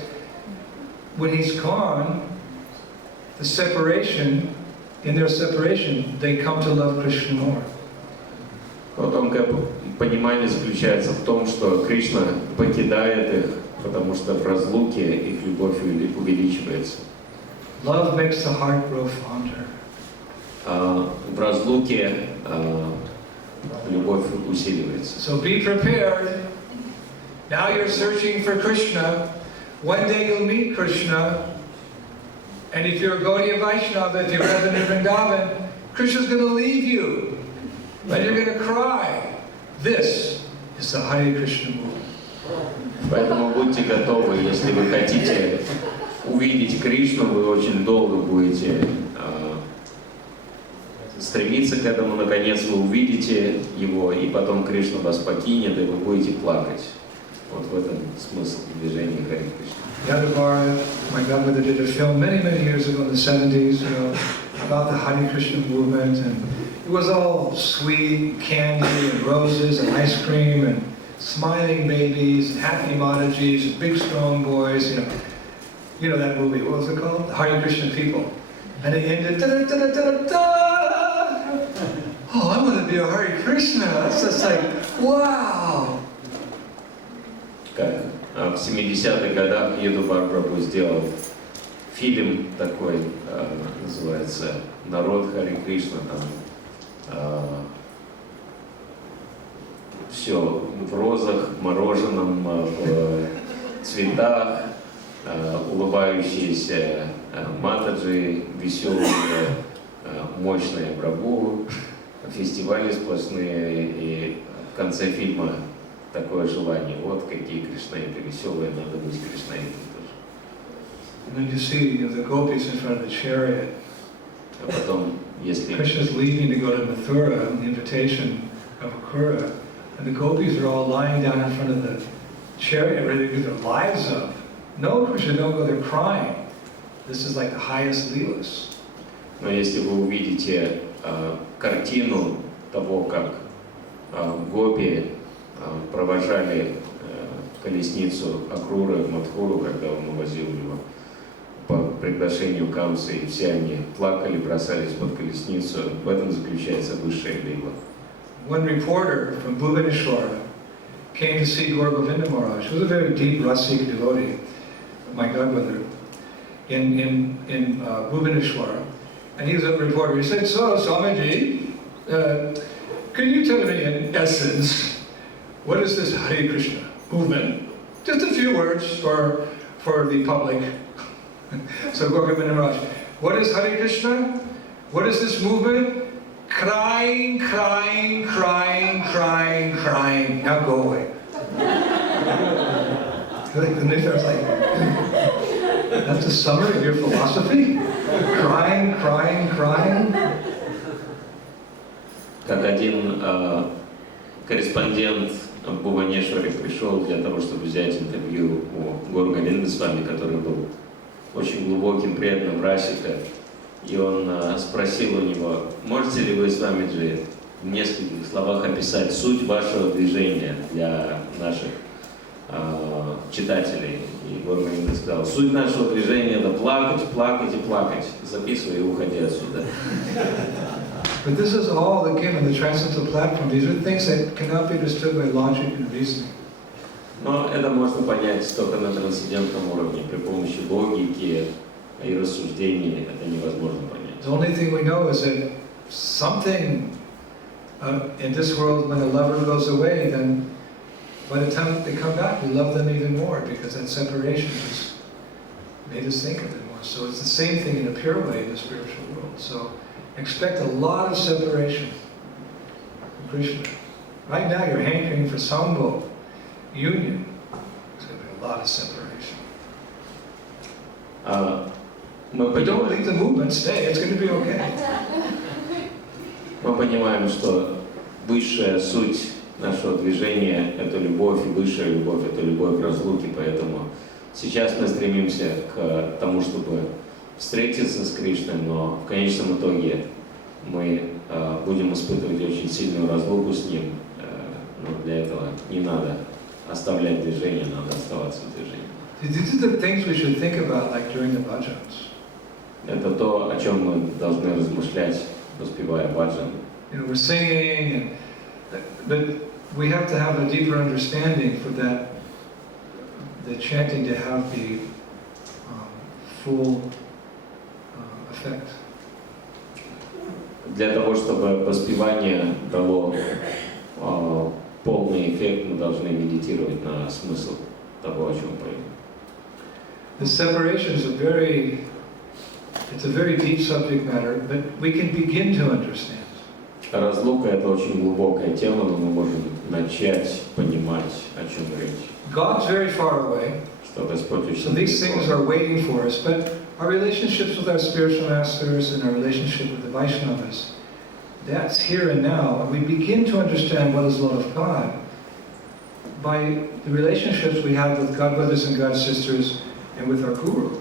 when he's gone, the separation, in their separation, they come to love Krishna more. Тонкое понимание заключается в том, что Кришна покидает их, потому что в разлуке их любовь увеличивается. Love makes the heart grow fonder. В разлуке любовь усиливается. So be prepared. Now you're searching for Krishna. One day you'll meet Krishna. And if you're a Gaudiya Vaishnava, if you're living in Vrindavan, Krishna's going to leave you. And you're going to cry. This is the Hare Krishna movement. Поэтому будьте готовы, если вы хотите увидеть Кришну, вы очень долго будете стремиться к этому, наконец вы увидите его, и потом Кришна вас покинет, и вы будете плакать. Вот в этом смысл движения Харе Кришна. Yadavara, my godmother, did a film many, many years ago in the 70s, about the Hare Krishna movement, and it was all sweet candy and roses and ice cream and smiling babies and happy Madajis and big strong boys, you know that movie, what was it called? The Hare Krishna People. And it ended, da-da-da-da-da-da! Oh, I'm going to be a Hare Krishna. That's just like, wow! В 70-х годах Еду Прабху сделал фильм такой, называется «Народ Харе Кришна», там все в розах, мороженом, в цветах, улыбающиеся матаджи, веселые, мощные Прабху, фестивали сплошные, и в конце фильма такое желание, вот какие кришнаиты веселые, надо быть кришнаитом тоже. And then you see the gopis in front of the chariot. А потом, если... Krishna's leaving to go to Mathura on the invitation of Akura, and the gopis are all lying down in front of the chariot ready to give their lives up. No, Krishna, don't go, they're crying. This is like the highest leelas. Но если вы увидите картину того, как гопи провожали колесницу Акруры в Мадхуру, когда он увозил его по приглашению Камсы, и все они плакали, бросались под колесницу. В этом заключается высшая лила. One reporter from Bhubaneswar came to see Gaur Govinda Maharaj. He was a very deep Rasik devotee, my godmother, in Bhubaneswar. And he was a reporter. He said, "So, Swamiji, can you tell me in essence, what is this Hare Krishna movement? Just a few words for the public." So Gaur Govinda Maharaj, what is Hare Krishna? What is this movement? Crying, crying, crying, crying, crying. Now go away. Like the Nisha was like, that's a summary of your philosophy? Crying, crying, crying. Как один корреспондент в Бхуванешваре пришел для того, чтобы взять интервью у Гор Говинды Свами, который был очень глубоким преданным Расика, и он спросил у него: можете ли вы, Свамиджи, в нескольких словах описать суть вашего движения для наших читателей? И Гор Говинда сказал: суть нашего движения — это плакать, плакать и плакать. Записывай и уходи отсюда. But this is all, again, on the transcendental platform. These are things that cannot be understood by logic and reasoning. Но это можно понять только на трансцендентном уровне. При помощи логики и рассуждений это невозможно понять. The only thing we know is that something in this world, when a lover goes away, then by the time they come back, we love them even more, because that separation just made us think of it more. So it's the same thing in a pure way in the spiritual world. So expect a lot of separation from Krishna. Right now you're hankering for Sambho, union. There's going to be a lot of separation. Мы But don't leave the понимаем, movement, stay, it's going to be okay. мы понимаем, что высшая суть нашего движения — это любовь, и высшая любовь — это любовь к разлуке, поэтому сейчас мы стремимся к тому, чтобы встретиться с Кришной, но в конечном итоге мы будем испытывать очень сильную разлуку с Ним, но для этого не надо оставлять движение, надо оставаться в движении. These are the things we should think about, like during the bhajans. Это то, о чем мы должны размышлять, воспевая баджан. You know, we're singing, but we have to have a deeper understanding for that, the chanting to have the full effect. Для того, чтобы воспевание дало полный эффект, мы должны медитировать на смысл того, о чем поем. The separation is it's a very deep subject matter, but we can begin to understand. Разлука — это очень глубокая тема, но мы можем начать понимать, о чем речь. God's very far away, Что Господь so очень these things далеко. are waiting for us, but our relationships with our spiritual masters and our relationship with the Vaishnavas, that's here and now, and we begin to understand what is love of God by the relationships we have with God brothers and God sisters and with our Guru.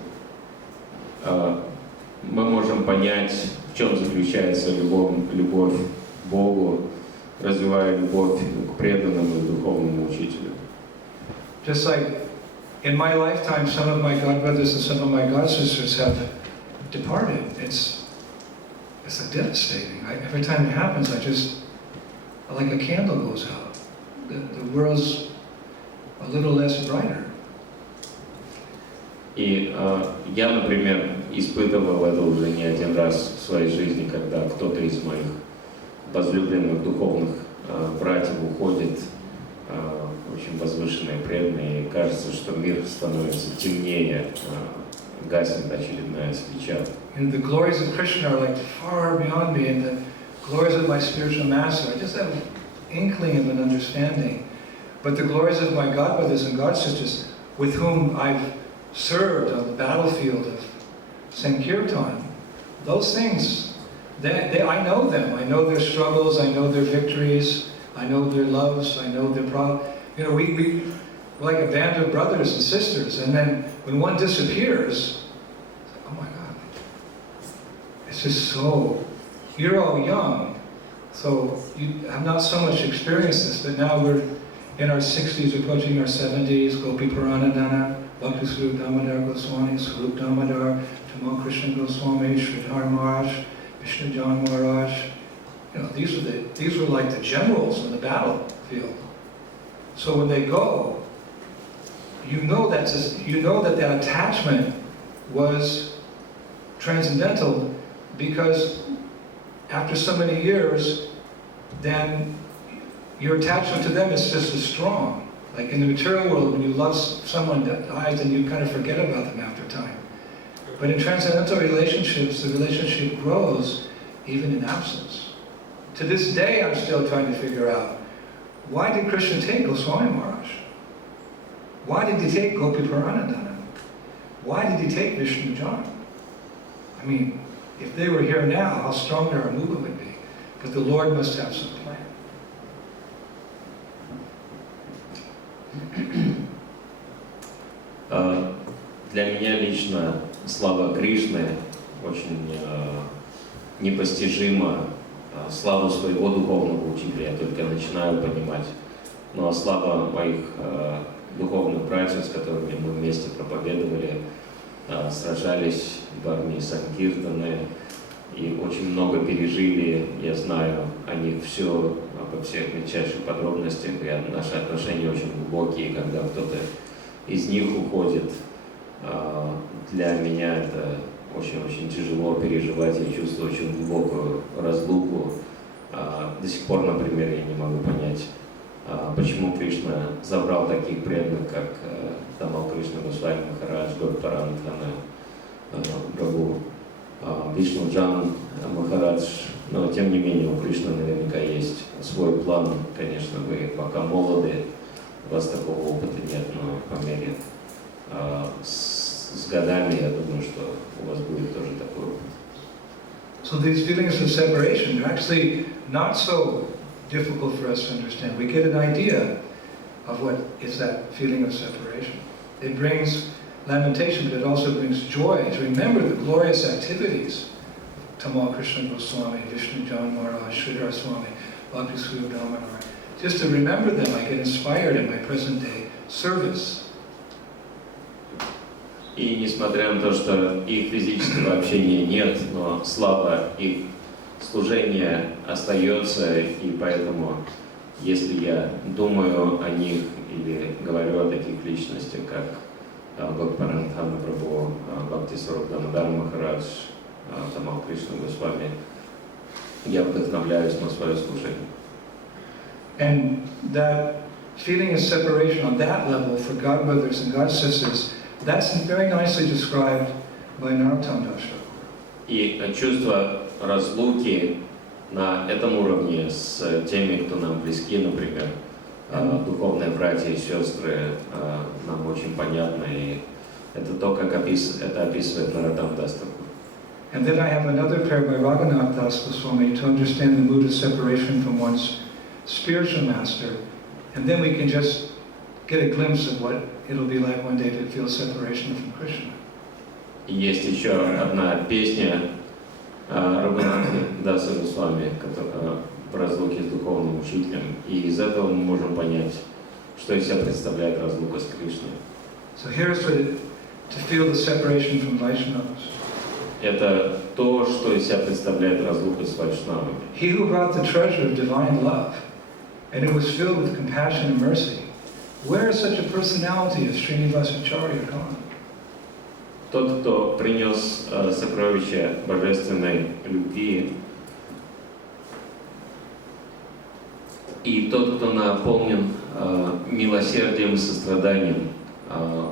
Мы можем понять, в чем заключается любовь к Богу, развивая любовь к преданному и духовному учителю. Just like in my lifetime, some of my God brothers and some of my God sisters have departed. It's like devastating. Every time it happens, like a candle goes out. The world's a little less brighter. И я, например, испытывал это уже не один раз в своей жизни, когда кто-то из моих возлюбленных духовных братьев уходит, очень возвышенные, преданные, и кажется, что мир становится темнее, гаснет очередная свеча. And the glories of Krishna are like far beyond me, and the glories of my spiritual master, I just have an inkling of an understanding. But the glories of my God brothers and God sisters, with whom I've served on the battlefield of Sankirtan, those things, I know them. I know their struggles, I know their victories, I know their loves, I know their problems. You know, we're like a band of brothers and sisters, and then when one disappears, oh my God, it's just so, you're all young, so you have not so much experienced this, but now we're in our 60s, approaching our 70s, Gopi Puranadana, Bhakti Swarup Damodar Goswami, Swarup Damodar, Tamal Krishna Goswami, Sridhar Maharaj, Vishnu Jan Maharaj. You know, these were like the generals in the battlefield. So when they go, you know that attachment was transcendental, because after so many years, then your attachment to them is just as strong. Like in the material world, when you love someone that dies, then you kind of forget about them after time. But in transcendental relationships, the relationship grows even in absence. To this day, I'm still trying to figure out, why did Krishna take Goswami Maharaj? Why did he take Gopi Puranadana? Why did he take Vishnu Jan? I mean, if they were here now, how strong our movement would be. But the Lord must have some plan. Для меня лично слава Кришны очень непостижима. Славу своего духовного учителя я только начинаю понимать. Ну а слава моих духовных братьев, с которыми мы вместе проповедовали, сражались в армии Санкиртаны и очень много пережили. Я знаю о них все, обо всех мельчайших подробностях, и наши отношения очень глубокие. Когда кто-то из них уходит, для меня это очень-очень тяжело переживать. Я чувствую очень глубокую разлуку. До сих пор, например, я не могу понять, почему Кришна забрал таких преданных, как Тамал Кришна Госвами Махарадж, Гопи Паранадхана, Прабху, Вишну Джан Махарадж. Но тем не менее у Кришны наверняка есть свой план. Конечно, вы пока молоды, у вас такого опыта нет, но по мере с годами, я думаю, что у вас будет тоже такой опыт. So these feelings of separation are actually not so difficult for us to understand. We get an idea of what is that feeling of separation. It brings lamentation, but it also brings joy to remember the glorious activities of Tamal Krishna Goswami, Vishnu Jan Maharaj, Sridhar Swami, Bhakti Swarup Damodar. Just to remember them, I get inspired in my present day service. И несмотря на то, что их физического общения нет, но слава их служения остается, и поэтому, если я думаю о них или говорю о таких личностях, как Гопарантхана Прабху, Бхакти Сwarup Дамодар Махарадж, Тамал Кришна Госвами, я вдохновляюсь на свое служение. And that feeling of separation on that level for godbrothers and godsisters, that's very nicely described by Narottam Das. И чувство разлуки на этом уровне с теми, кто нам близки, например, духовные братья и сестры, нам очень понятно, и это то, как это описывает Нароттам Дас Такур. And then I have another prayer by Raghunath Das Goswami to understand the mood of separation from one's spiritual master, and then we can just get a glimpse of what it'll be like one day to feel separation from Krishna. И есть еще одна песня Рагунатха Даса Госвами, в разлуке с духовным учителем, и из этого мы можем понять, что из себя представляет разлука с Кришной. So here's what to feel the separation from Vaishnavas. Это то, что из себя представляет разлука с Вайшнавами. He who brought the treasure of divine love, and it was filled with compassion and mercy, where is such a personality as Srinivasacharya gone? Тот, кто принес сокровища божественной любви, и тот, кто наполнен милосердием и состраданием,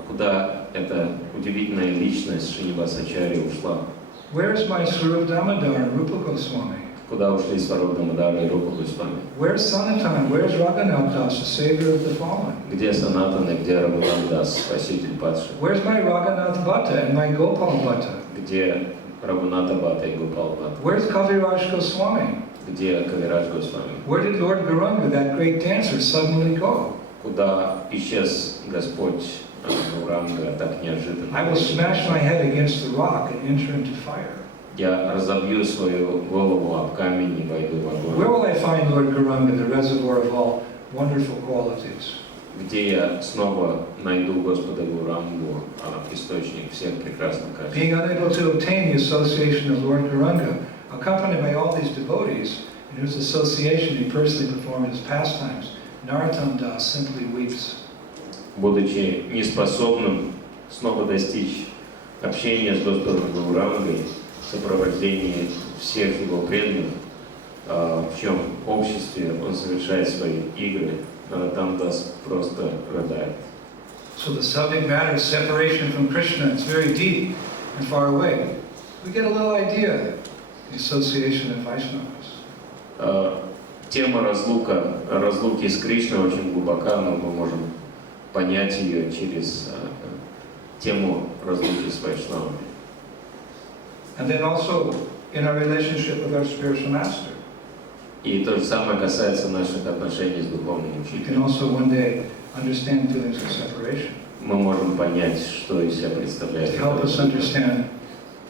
куда эта удивительная личность Шринивасачарьи ушла? Where is my Swarup Damodar and Rupa Goswami? Куда ушли Сварупа Дамодара и Рупа Госвами? Where's Sanatana? Where's Raghunath Das, the savior of the fallen? Где Санатана, где Рагунат Дас, спаситель падших? Where's my Raghunath Bhatta and my Gopal Bhatta? Где Рагуната Бхатта и Гопал Бхатта? Where's Kaviraj Goswami? Где Кавирадж Госвами? Where did Lord Gauranga, that great dancer, suddenly go? Куда исчез Господь Гауранга так неожиданно? I will smash my head against the rock and enter into fire. Я разобью свою голову об камень и войду в Where огонь. will I find Lord Gauranga, the reservoir of all wonderful qualities? Где я снова найду Господа Гурангу, источник всех прекрасных качеств? Being unable to obtain the association of Lord Gauranga, accompanied by all these devotees, in whose association he personally performed his pastimes, Narottam Das simply weeps. Будучи неспособным снова достичь общения с Господом Гаурангой в сопровождении всех его преданных, в чем обществе он совершает свои игры, Нароттам Дас просто рыдает. So the subject matter is separation from Krishna. It's very deep and far away. We get a little idea of the association of Vaishnavas. Тема разлуки с Кришной очень глубока, но мы можем понять ее через тему разлуки с Вайшнавами. And then also in our relationship with our spiritual master. И то же самое касается наших отношений с духовным We can учителем. also one day understand feelings of separation. Мы можем понять, что из себя представляет To help us understand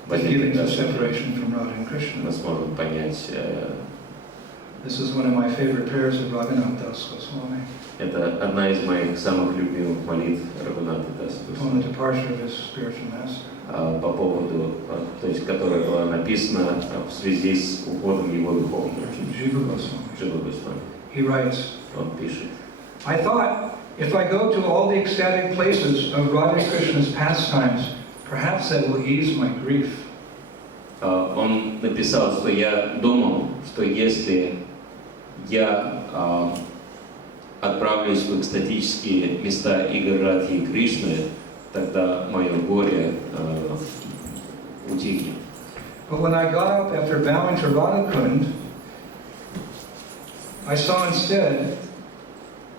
в the один feelings of прекрасный день. separation from Radha and Krishna. Мы сможем понять, This is one of my favorite prayers of Raghunath Das Goswami это одна из моих самых любимых молитв Рагуната Даса on the Госвами, departure of his spiritual master. по поводу, то есть, которая была написана в связи с уходом его духовного учителя, Jiva Goswami. Джива Госвами. He writes, Он пишет: I thought, if I go to all the ecstatic places of Radha Krishna's pastimes, perhaps that will ease my grief. Он написал, что я думал, что если я отправлюсь в экстатические места игр Радхи и Кришны, тогда мое горе утихнет. But when I got up after bowing to Radhakund, I saw instead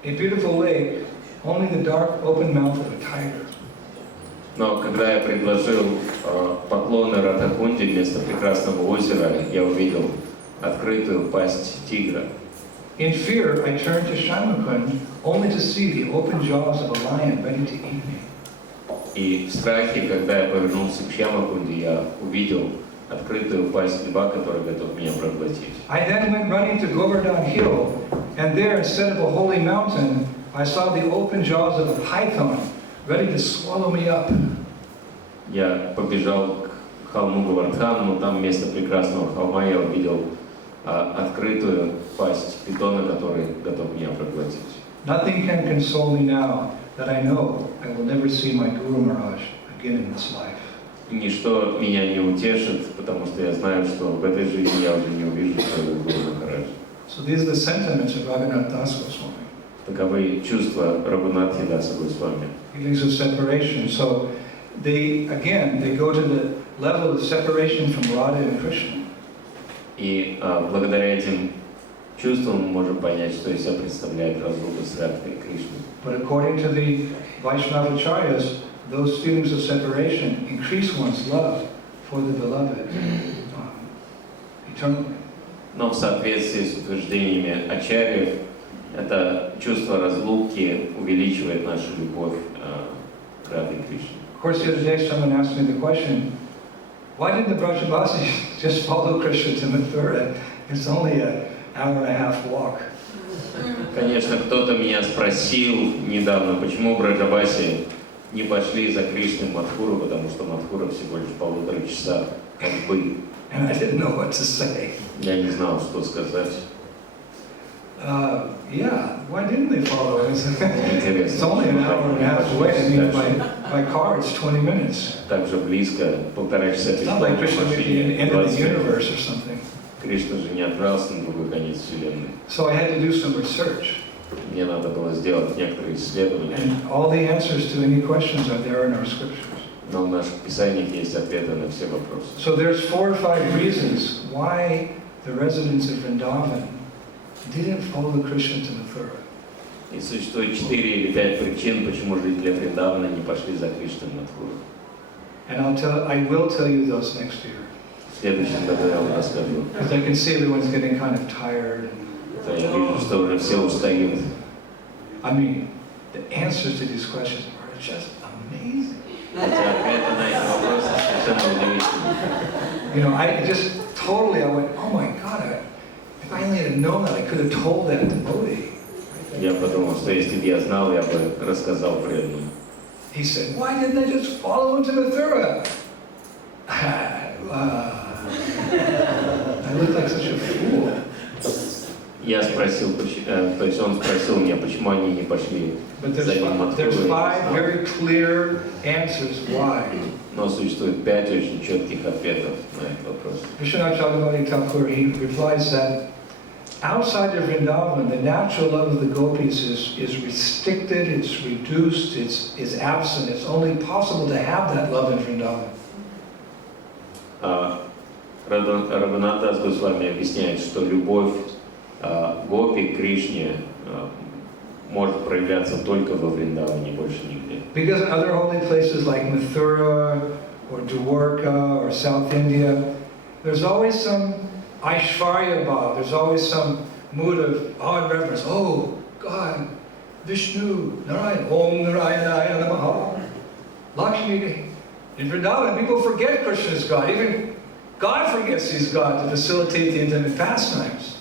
a beautiful lake, only the dark open mouth of a tiger. Но когда я предложил поклоны Радхакунде вместо прекрасного озера, я увидел открытую пасть тигра. In fear, I turned to Shamakund only to see the open jaws of a lion ready to eat me. И в страхе, когда я повернулся к Шьямакунде, я увидел открытую пасть льва, который готов меня проглотить. I then went running to Govardhan Hill, and there, instead of a holy mountain, I saw the open jaws of a python ready to swallow me up. Я побежал к холму Говардхан, но там вместо прекрасного холма я увидел открытую пасть питона, который готов меня проглотить. Nothing can console me now that I know I will never see my Guru Maharaj again in this life. Ничто меня не утешит, потому что я знаю, что в этой жизни я уже не увижу своего Гуру Махараджа. So these are the sentiments of Raghunath Das Goswami. Таковы чувства Рагунатхи Даса Госвами. Feelings of separation. So they go to the level of separation from Radha and Krishna. И благодаря этим чувствам мы можем понять, что из себя представляет разлука с Радхой и Кришной. But according to the Vaishnavacharyas, those feelings of separation increase one's love for the beloved eternally. Но в соответствии с утверждениями ачарьев, это чувство разлуки увеличивает нашу любовь к Радхе и Кришне. Of course, the other day someone asked me the question, why didn't the Brajavasis just follow Krishna to Mathura? It's only an hour and a half walk. Конечно, кто-то меня спросил недавно, почему Браджаваси не пошли за Кришной в Мадхуру, потому что Мадхура всего лишь 1,5 часа ходьбы. And I didn't know what to say. Я не знал, что сказать. Yeah, why didn't they follow? It's Интересно. only an hour and a half away. I mean, by car it's 20 minutes. Так же близко, 1,5 часа It's not пешком like в Krishna at the машине. end of the 20 минут. universe or something. Кришна же не отправился на другой конец Вселенной. So I had to do some research. Мне надо было сделать некоторые исследования. And all the answers to any questions are there in our scriptures. Но в наших писаниях есть ответы на все вопросы. So there's 4 or 5 reasons why the residents of Vrindavan didn't follow Krishna to Mathura. И существует 4 или 5 причин, почему жители Вриндавана не пошли за Кришной в Мадхуру. And I will tell you those next year. В следующем году я вам расскажу. Because I can see everyone's getting kind of tired. Да, я вижу, что уже все устают. I mean, the answers to these questions are just amazing. Хотя ответы на эти вопросы совершенно удивительные. You know, I went, oh my God, if I only had known that, I could have told that devotee. Я подумал, что если бы я знал, я бы рассказал преданному. He said, why didn't I just follow him to Mathura? I looked like such a fool. Я спросил, то есть он спросил меня, почему они не пошли But за ним в Мадхуру. there's Я 5 не знал. very clear answers why. Но существует 5 очень четких ответов на этот вопрос. Vishwanath Chakravarti Thakur, he replies that outside of Vrindavan, the natural love of the gopis is restricted, it's reduced, is absent. It's only possible to have that love in Vrindavan. Рагунат Дас Госвами объясняет, что любовь гопи к Кришне может проявляться только во Вриндаване, больше нигде. Because in other holy places like Mathura or Dwarka or South India, there's always some Aishvarya bhav, there's always some mood of awe and reverence. Oh, God, Vishnu, Narayan, Om Narayana Namaha, Lakshmi. In Vrindavan, people forget Krishna is God. Even God forgets He's God to facilitate the intimate pastimes.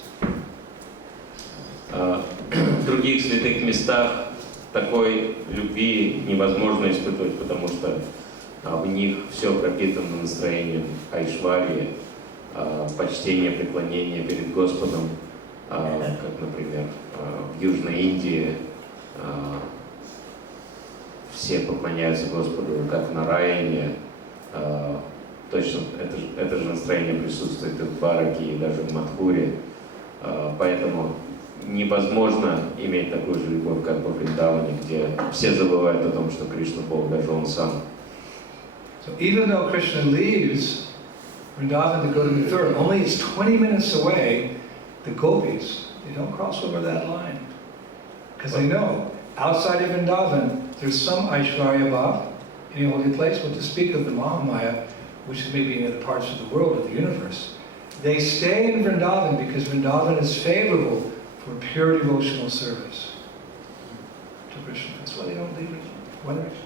В других святых местах такой любви невозможно испытывать, потому что в них все пропитано настроением айшварии, почтения, преклонения перед Господом, как, например, в Южной Индии все поклоняются Господу, как на Райане. Точно это же настроение присутствует и в Двараке, и даже в Мадхуре. Поэтому невозможно иметь такую же любовь, как во Вриндаване, где все забывают о том, что Кришна Бог, даже Он сам. So even though Krishna leaves Vrindavan to go to Mathura, only it's 20 minutes away, the gopis, they don't cross over that line. Because they know, outside of Vrindavan, there's some Aishwarya Bhav, any holy place? Well, to speak of the Mahamaya, which is maybe in other parts of the world, of the universe, they stay in Vrindavan because Vrindavan is favorable for pure devotional service to Krishna. That's why they don't leave it. One direction.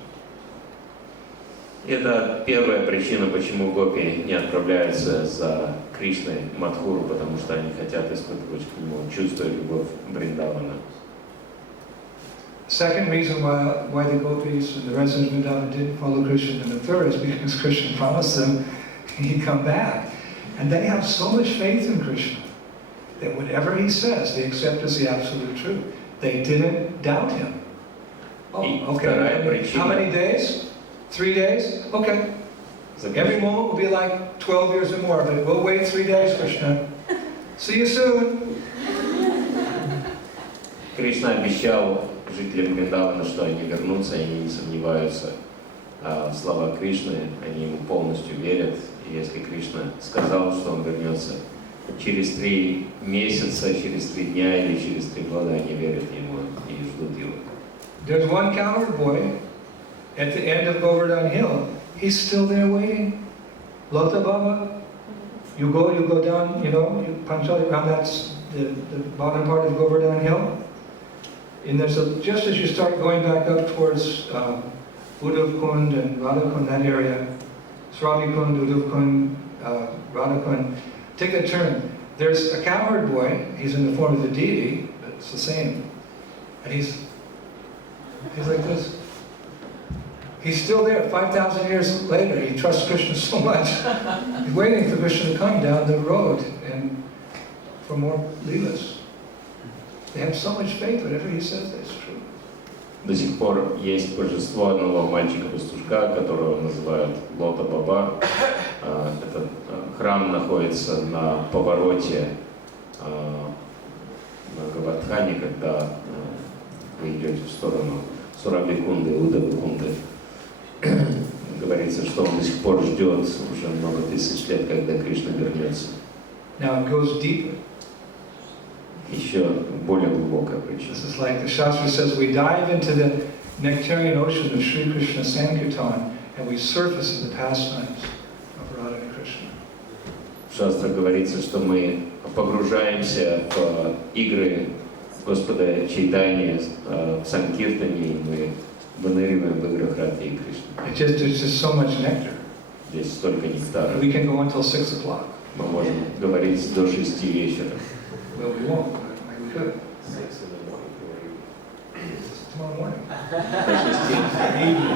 Это первая причина, почему гопи не отправляются за Кришной Мадхуру, потому что они хотят испытывать к нему чувство и любовь Вриндавана. Second reason why the gopis and the residents of Vrindavan didn't follow Krishna, and the third is because Krishna promised them he'd come back. And they have so much faith in Krishna that whatever he says, they accept as the absolute truth. They didn't doubt him. Oh, okay. How many days? 3 days? Okay. Every moment will be like 12 years or more, but we'll wait 3 days, Krishna. See you soon. Кришна обещал жителям Вриндавана, что они вернутся, и они не сомневаются в словах Кришны, они ему полностью верят. И если Кришна сказал, что он вернется через 3 месяца, через 3 дня или через 3 года, они верят ему и ждут его. There's one cowherd boy at the end of Govardhan Hill. He's still there waiting. Lota Baba, you go down, Panchali, around the bottom part of Govardhan Hill. And just as you start going back up towards Uddhav Kund and Radha Kund, that area, Sravi Kund, Uddhav Kund, Radha Kund, take a turn. There's a cowherd boy. He's in the form of the deity, but it's the same. And he's like this. He's still there 5,000 years later. He trusts Krishna so much. He's waiting for Krishna to come down the road and for more leelas. They have so much faith, whatever he says, that's true. До сих пор есть божество одного мальчика-пастушка, которого называют Лота Баба. Этот храм находится на повороте на Гавардхане, когда вы идете в сторону Сурабикунды, Удавикунды. Говорится, что он до сих пор ждет уже много тысяч лет, когда Кришна вернется. Now it goes deeper. Еще более глубокая причина. This is like the Shastra says, we dive into the nectarian ocean of Sri Krishna Sankirtan and we surface in the pastimes of Radha and Krishna. В Шастре говорится, что мы погружаемся в игры Господа Чайтаньи в Санкиртане, и мы выныриваем в играх Радхи и Кришны. There's just so much nectar. Здесь столько нектара. We can go until 6 o'clock. Мы можем говорить до 6 вечера. Well, we won't, but we could. 6 in the morning for you. Tomorrow morning.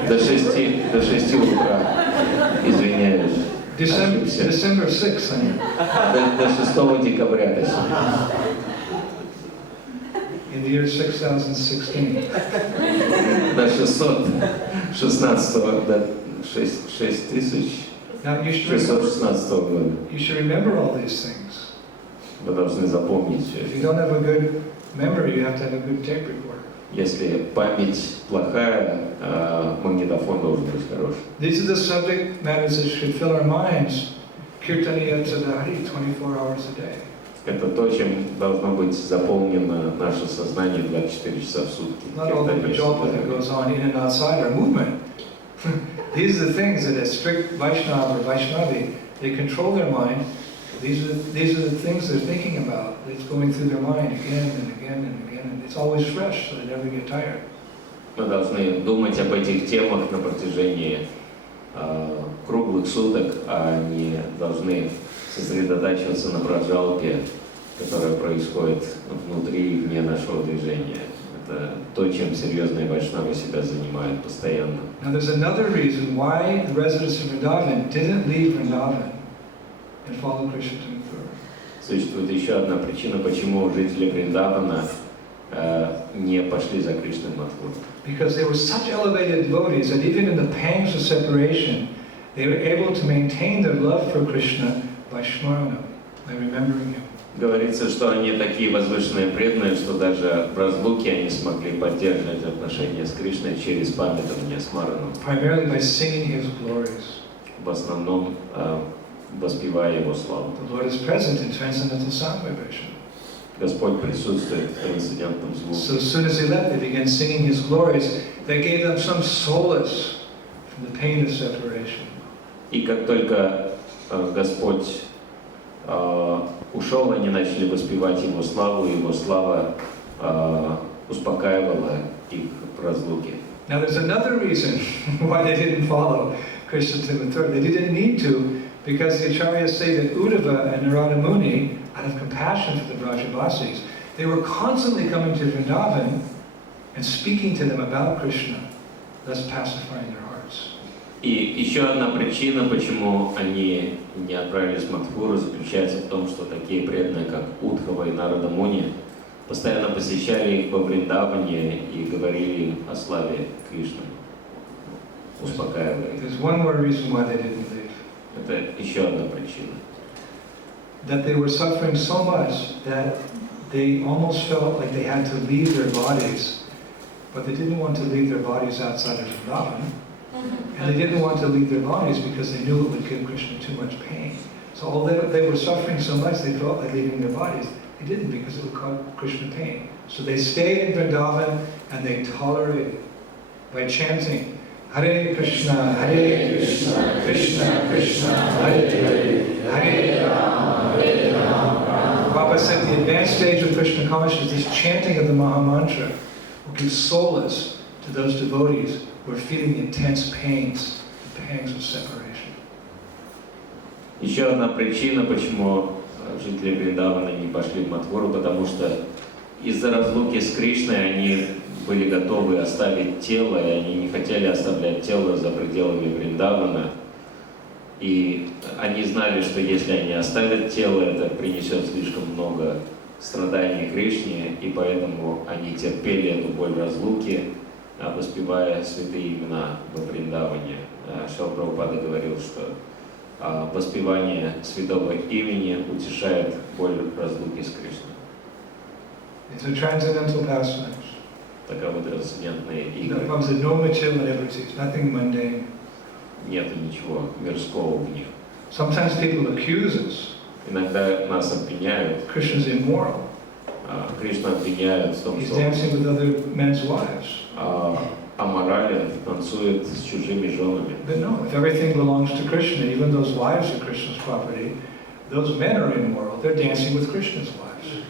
До 6 утра. Извиняюсь. December 6th. До 6 декабря. In the year 6016. До 616 до 6616 года. You should remember all these things. Вы должны запомнить все If you это. don't have a good memory, you have to have a good tape recorder. Если память плохая, магнитофон должен быть хороший. These are the subject matters that should fill our minds. Kirtaniya Tadahari, 24 hours a day. Это то, чем должно быть заполнено наше сознание 24 часа в сутки. Not all the jalpa that goes on in and outside our movement. These are the things that a strict Vaishnava or Vaishnavi, they control their mind. These are the things they're thinking about. It's going through their mind again and again and again. And it's always fresh, so they never get tired. Мы должны думать об этих темах на протяжении круглых суток, а не должны сосредотачиваться на праджалпе, которая происходит внутри и вне нашего движения. Это то, чем серьезные вайшнавы себя занимают постоянно. Now there's another reason why the residents of Vrindavan didn't leave Vrindavan and follow Krishna to Mathura. Существует еще одна причина, почему жители Вриндавана не пошли за Кришной в Мадхуру. Because they were such elevated devotees that even in the pangs of separation, they were able to maintain their love for Krishna by smarana, by remembering him. Говорится, что они такие возвышенные преданные, что даже в разлуке они смогли поддерживать отношения с Кришной через памятование Смарану. Primarily by singing his glories. В основном воспевая его славу. The Lord is present in transcendental sound vibration. Господь присутствует в трансцендентном звуке. So as soon as they left, they began singing his glories. They gave them some solace and the pain of separation. И как только Господь ушел, они начали воспевать Его славу, и Его слава успокаивала их в разлуке. Now there's another reason why they didn't follow Krishna to Mathura. They didn't need to, because the Acharyas say that Uddhava and Narada Muni, out of compassion for the Brajavasis, they were constantly coming to Vrindavan and speaking to them about Krishna, thus pacifying their hearts. И еще одна причина, почему они не отправились в Мадхуру, заключается в том, что такие преданные, как Удхава и Нарада Муни, постоянно посещали их во Вриндаване и говорили им о славе Кришны, успокаивая их. There's one more reason why they didn't leave. Это еще одна причина. That they were suffering so much that they almost felt like they had to leave their bodies, but they didn't want to leave their bodies outside of Vrindavan, and they didn't want to leave their bodies because they knew it would give Krishna too much pain. So although they were suffering so much, they felt like leaving their bodies. They didn't, because it would cause Krishna pain. So they stayed in Vrindavan and they tolerated by chanting Hare Krishna, Krishna Krishna, Hare Hare, Hare Rama, Hare Rama. Prabhupada said the advanced stage of Krishna consciousness, this chanting of the Maha Mantra, will give solace to those devotees who are feeling the intense pains, the pangs of separation. Еще одна причина, почему жители Вриндавана не пошли в Мадхуру, потому что из-за разлуки с Кришной они были готовы оставить тело, и они не хотели оставлять тело за пределами Вриндавана. И они знали, что если они оставят тело, это принесет слишком много страданий Кришне, и поэтому они терпели эту боль разлуки, воспевая святые имена во Вриндаване. Шрила Прабхупада говорил, что воспевание святого имени утешает боль разлуки с Кришной. These are transcendental pastimes. Таковы трансцендентные игры. No material liberties, nothing mundane. Нету ничего мирского в них. Sometimes people accuse us. Иногда нас обвиняют. Krishna's immoral. Кришна обвиняют в том, He's что dancing with other men's wives. Аморален, танцует с чужими женами. But no, if everything belongs to Krishna, even those wives are Krishna's property, those men are immoral. They're dancing with Krishna's wives.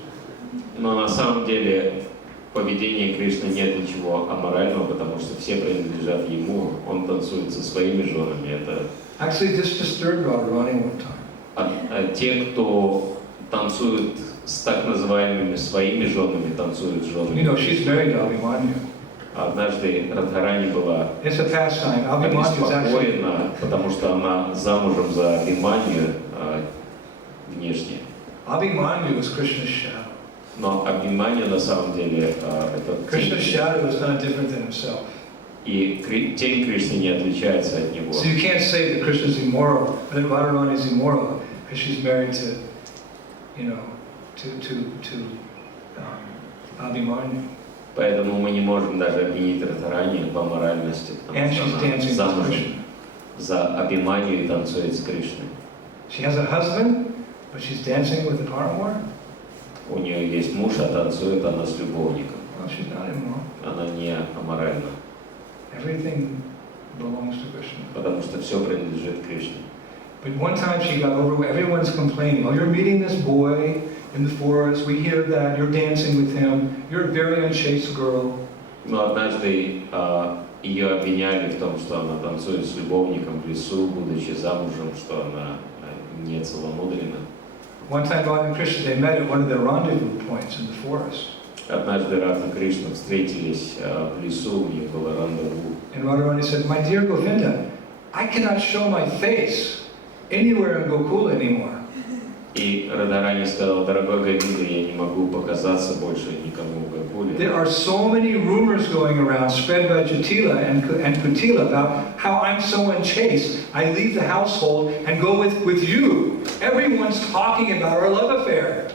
Но на самом деле в поведении Кришны нет ничего аморального, потому что все принадлежат Ему. Он танцует со своими женами. Это Actually, this disturbed Radharani one time. Те, кто танцуют с так называемыми своими женами, танцуют с женами. You know, she's married to Abhimanyu. Однажды Радхарани была It's a pastime. Abhimanyu is actually. обеспокоена, потому что она замужем за Абхиманью внешне. Abhimanyu was Krishna's shadow. Но Абхиманью на самом деле это Krishna's shadow is not different than himself. и тень Кришны не отличается от него. So you can't say that Krishna's immoral, that Radharani is immoral, because she's married to, you know, to Abhimanyu. Поэтому мы не можем даже обвинить Радхарани в аморальности, потому что она замужем за Абхиманью и танцует с Кришной. She has a husband, but she's dancing with the paramour. У нее есть муж, а танцует она с любовником. Well, she's not immoral. Она не аморальна, Everything belongs to Krishna. потому что все принадлежит Кришне. But one time she got over, everyone's complaining, oh, you're meeting this boy in the forest, we hear that, you're dancing with him, you're a very unchaste girl. Но однажды ее обвиняли в том, что она танцует с любовником в лесу, будучи замужем, что она не целомудрена. One time Radha and Krishna, they met at one of their rendezvous points in the forest. Однажды Радха и Кришна встретились в лесу, у них было рандеву. And Radharani said, my dear Govinda, I cannot show my face anywhere in Gokula anymore. И Радхарани сказала, дорогой Говинда, я не могу показаться больше никому в Гокуле. There are so many rumors going around, spread by Jatila and Kutila, about how I'm so unchaste. I leave the household and go with you. Everyone's talking about our love affair.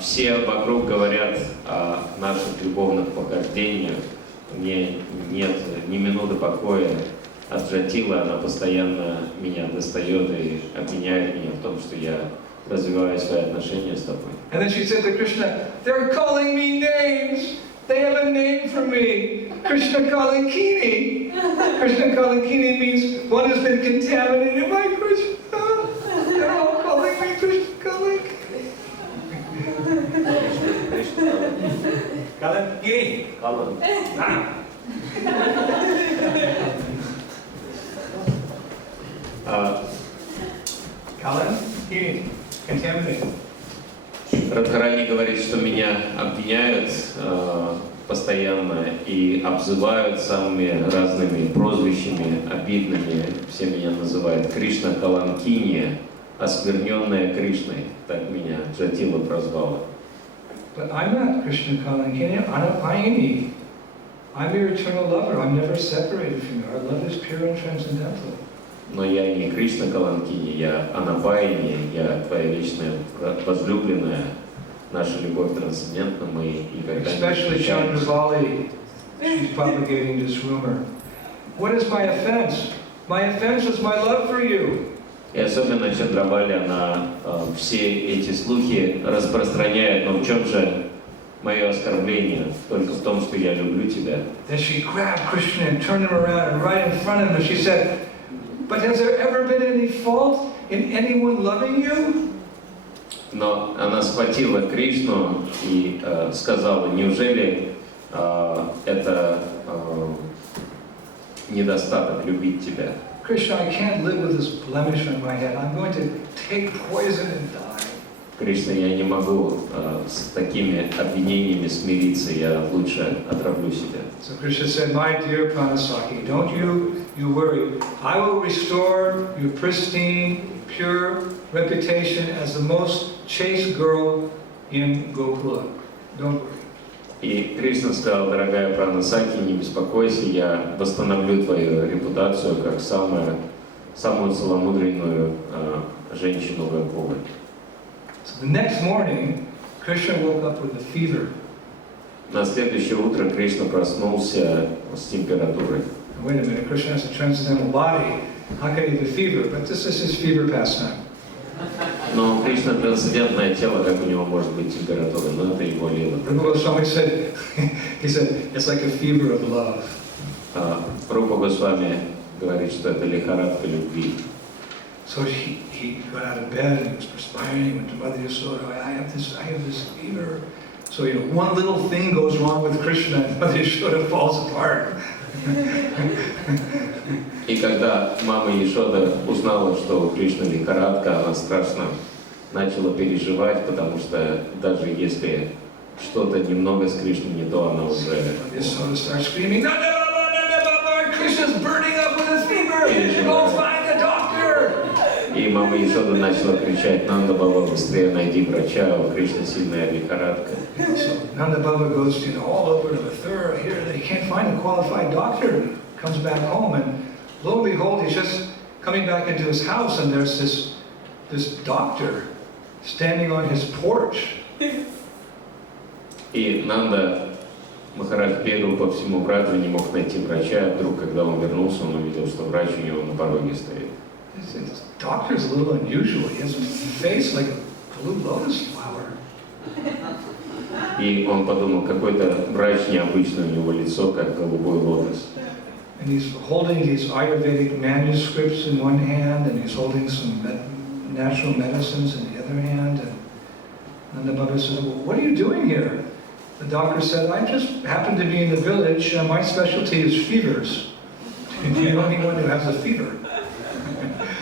Все вокруг говорят о наших любовных похождениях. Мне нет ни минуты покоя от Джатилы, она постоянно меня достает и обвиняет меня в том, что я развиваю свои отношения с тобой. And then she said to Krishna, they're calling me names. They have a name for me, Krishna Kalankini. Krishna Kalankini means one has been contaminated by Krishna. They're all calling me Krishna Kalankini. Kalankini. Kalankini. Contaminated. Радхарани говорит, что меня обвиняют постоянно и обзывают самыми разными прозвищами, обидными. Все меня называют Кришна Каланкини, оскверненная Кришной. Так меня Джатила прозвала. But I'm not Krishna Kalankini, Anapayini. I'm your eternal lover. I'm never separated from you. Our love is pure and transcendental. Но я не Кришна Каланкини, я Анапайни, я твоя вечная возлюбленная. Наша любовь трансцендентна, мы никогда не Especially встречаемся. Chandravali, she's propagating this rumor. What is my offense? My offense is my love for you. И особенно Чандравали, она все эти слухи распространяет. Но в чем же мое оскорбление? Только в том, что я люблю тебя. Then she grabbed Krishna and turned him around and right in front of him, she said, "But has there ever been any fault in anyone loving you?" Но она схватила Кришну и сказала: неужели это недостаток любить тебя? Krishna, I can't live with this blemish on my head. I'm going to take poison and die. Кришна, я не могу с такими обвинениями смириться, я лучше отравлю себя. So Krishna said, "My dear Pranasaki, don't you worry. I will restore your pristine, pure reputation as the most chaste girl in Gokula. Don't worry." И Кришна сказал: дорогая Пранасаки, не беспокойся, я восстановлю твою репутацию как самую целомудренную женщину Гокулы. So the next morning, Krishna woke up with a fever. На следующее утро Кришна проснулся с температурой. Wait a minute, Krishna has a transcendental body. How can he have a fever? But this is his fever pastime. Но у Кришны трансцендентное тело, как у него может быть температура, но это его лила. Rupal Swami said, he said, it's like a fever of love. Рупа Госвами говорит, что это лихорадка любви. So he got out of bed and he was perspiring. He went to Mother Yasoda. I have this fever. So one little thing goes wrong with Krishna, and Mother Yasoda falls apart. И когда мама Яшода узнала, что у Кришны лихорадка, она страшно начала переживать, потому что даже если что-то немного с Кришной не то, она уже... Yasoda starts screaming, "No, Krishna's burning up with a fever! Go find a doctor!" И мама Яшода начала кричать: Нанда Баба, быстрее найди врача, у Кришны сильная лихорадка. So Nanda Baba goes all over to Mathura. Here, he can't find a qualified doctor. He comes back home, and lo and behold, he's just coming back into his house, and there's this doctor standing on his porch. И Нанда Махарадж бегал по всему Браджу, не мог найти врача, а вдруг, когда он вернулся, он увидел, что врач у него на пороге стоит. This doctor's a little unusual. He has a face like a blue lotus flower. И он подумал, какой-то врач необычный, у него лицо, как голубой лотос. And he's holding these Ayurvedic manuscripts in one hand, and he's holding some natural medicines in the other hand. And Nanda Baba says, "Well, what are you doing here?" The doctor said, "I just happen to be in the village. My specialty is fevers. You're the only one who has a fever."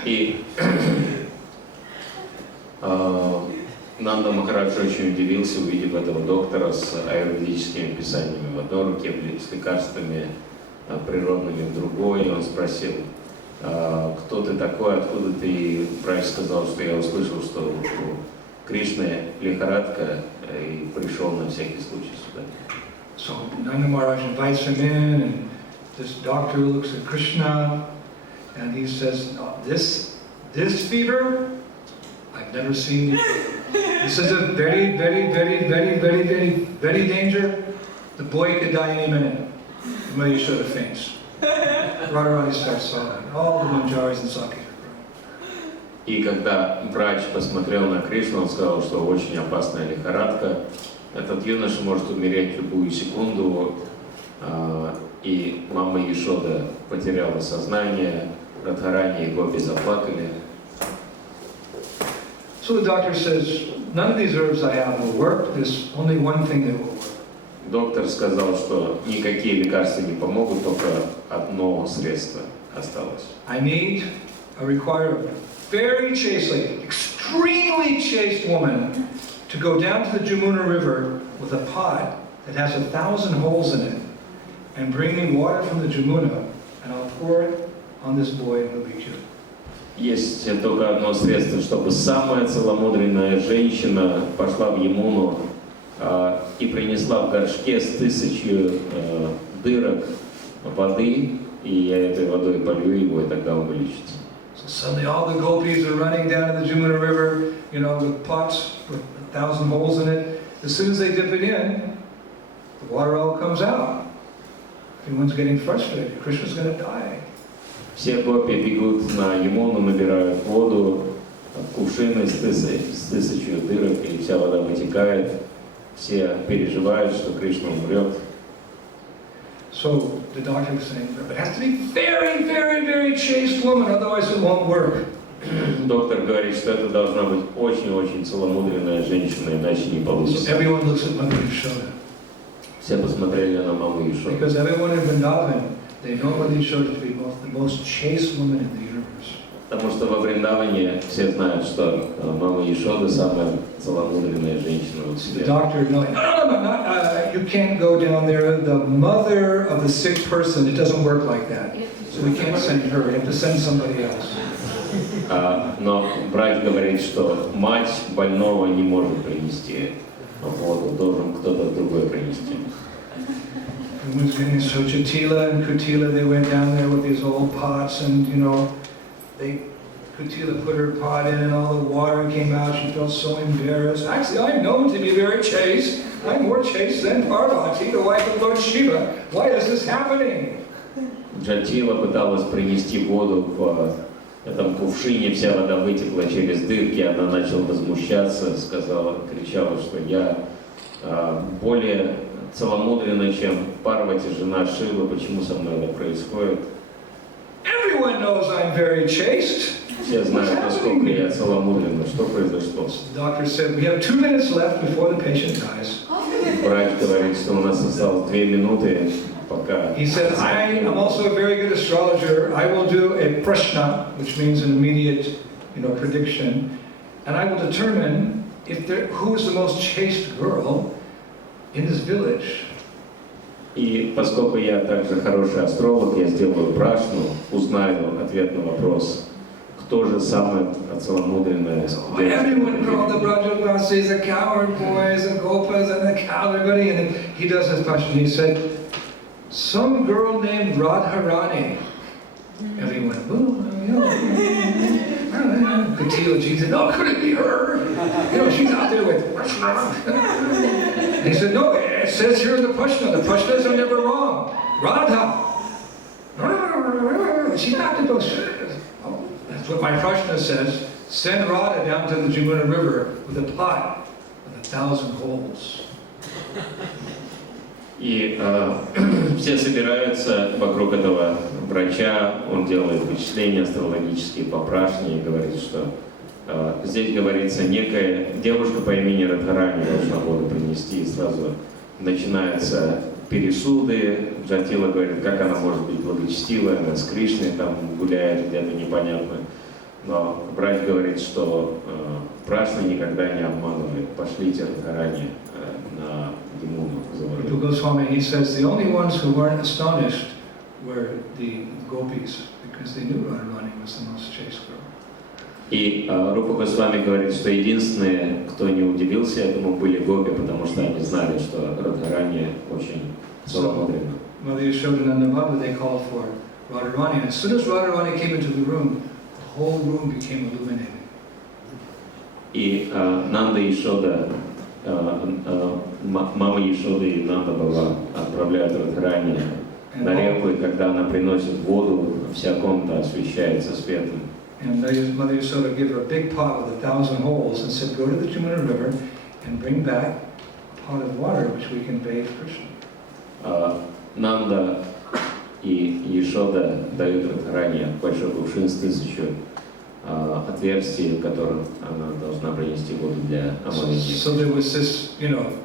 И Нанда Махарадж очень удивился, увидев этого доктора с аюрведическими писаниями в одной руке, с лекарствами природными в другой. И он спросил: кто ты такой, откуда ты? И врач сказал, что я услышал, что у Кришны лихорадка, и пришел на всякий случай сюда. So Nanda Maharaj invites him in, and this doctor looks at Krishna, and he says, "No, this fever, I've never seen before. This is a very, very, very, very, very, very, very danger. The boy could die any minute." Mother Yashoda faints. Radharani starts sobbing. All the manjaris and sakis are crying. И когда врач посмотрел на Кришну, он сказал, что очень опасная лихорадка, Этот юноша может умереть в любую секунду, и мама Ешода потеряла сознание, Радхарани и гопи заплакали. So the doctor says, none of these herbs I have will work. There's only one thing that will work. Доктор сказал, что никакие лекарства не помогут, только одно средство осталось. I require a very chaste, like extremely chaste woman to go down to the Jamuna River with a pot that has 1,000 holes in it and bring me water from the Jamuna, and I'll pour it on this boy and he'll be cured. Есть только одно средство, чтобы самая целомудренная женщина пошла в Ямуну и принесла в горшке с 1000 дырок воды, и я этой водой полью его, и тогда он вылечится. So suddenly all the gopis are running down to the Jamuna River, with pots with 1,000 holes in it. As soon as they dip it in, the water all comes out. Everyone's getting frustrated. Krishna's going to die. Все гопи бегут на Ямуну, набирают воду, кувшины с 1000 дырок, и вся вода вытекает. Все переживают, что Кришна умрет. So the doctor is saying, it has to be very, very, very chaste woman, otherwise it won't work. Доктор говорит, что это должна быть очень-очень целомудренная женщина, иначе не So получится. everyone looks at Mother Yashoda. Все посмотрели на маму Ешоду. Because everyone in Vrindavan, they know Mother Yashoda to be the most chaste woman in the universe. Потому что во Вриндаване все знают, что мама Ешода самая целомудренная женщина в The свете. doctor, no, you can't go down there. The mother of the sick person, it doesn't work like that. So we can't send her, we have to send somebody else. Но врач говорит, что мать больного не может принести воду, должен кто-то другой принести. So Chatila and Kutila, they went down there with these old pots, and Kutila put her pot in and all the water came out. She felt so embarrassed. Actually, I'm known to be very chaste. I'm more chaste than Parvati, the wife of Lord Shiva. Why is this happening? Джатила пыталась принести воду в этом кувшине, вся вода вытекла через дырки, она начала возмущаться, кричала, что я более целомудренна, чем Парвати, жена Шивы, почему со мной это происходит. Everyone knows I'm very chaste. Все знают, насколько я целомудренна, что произошло. The doctor said, we have 2 minutes left before the patient dies. Врач говорит, что у нас осталось 2 минуты, пока... He said, I am also a very good astrologer. I will do a prashna, which means an immediate, prediction, and I will determine who is the most chaste girl in this village. И поскольку я также хороший астролог, я сделаю прашну, узнаю ответ на вопрос, кто же самая целомудренная девушка. Everyone called the Brajavasis, the cowherd boys, the Gopas, and the cow, everybody, and he does his prashna. He said, some girl named Radharani. Everyone, Kutila Ji said, no, could it be her? She's out there with He said, no, it says here in the Prashna. The Prashnas are never wrong. Radha. She's not the most. That's what my Prashna says. Send Radha down to the Jamuna River with a pot with 1,000 holes. И все собираются вокруг этого врача, он делает вычисления астрологические по прашне и говорит, что здесь говорится, некая девушка по имени Радхарани должна воду принести, и сразу начинаются пересуды. Джатила говорит, как она может быть благочестивая, она с Кришной там гуляет где-то непонятно. Но врач говорит, что прашна никогда не обманывает. Пошлите Радхарани на Ямуну. Swami, he says the only ones who weren't astonished were the gopis, because they knew Radharani was the most chaste girl. И Рупа Госвами говорит, что единственные, кто не удивился этому, были гопи, потому что они знали, что Радхарани очень целомудренна. Mother Yashoda and Nanda, they called for Radharani, and as soon as Radharani came into the room, the whole room became illuminated. И Нанда Ешода, мама Ешоды и Нанда Баба отправляют Радхарани на реку, и когда она приносит воду, вся комната освещается светом. And Mother Yashoda gave her a big pot with 1,000 holes and said, go to the Jamuna River and bring back a pot of water which we can bathe Krishna. Нанда и Ешода дают Радхарани большой кувшин с 1000 отверстий, в которых она должна принести воду для омовения. So there was this,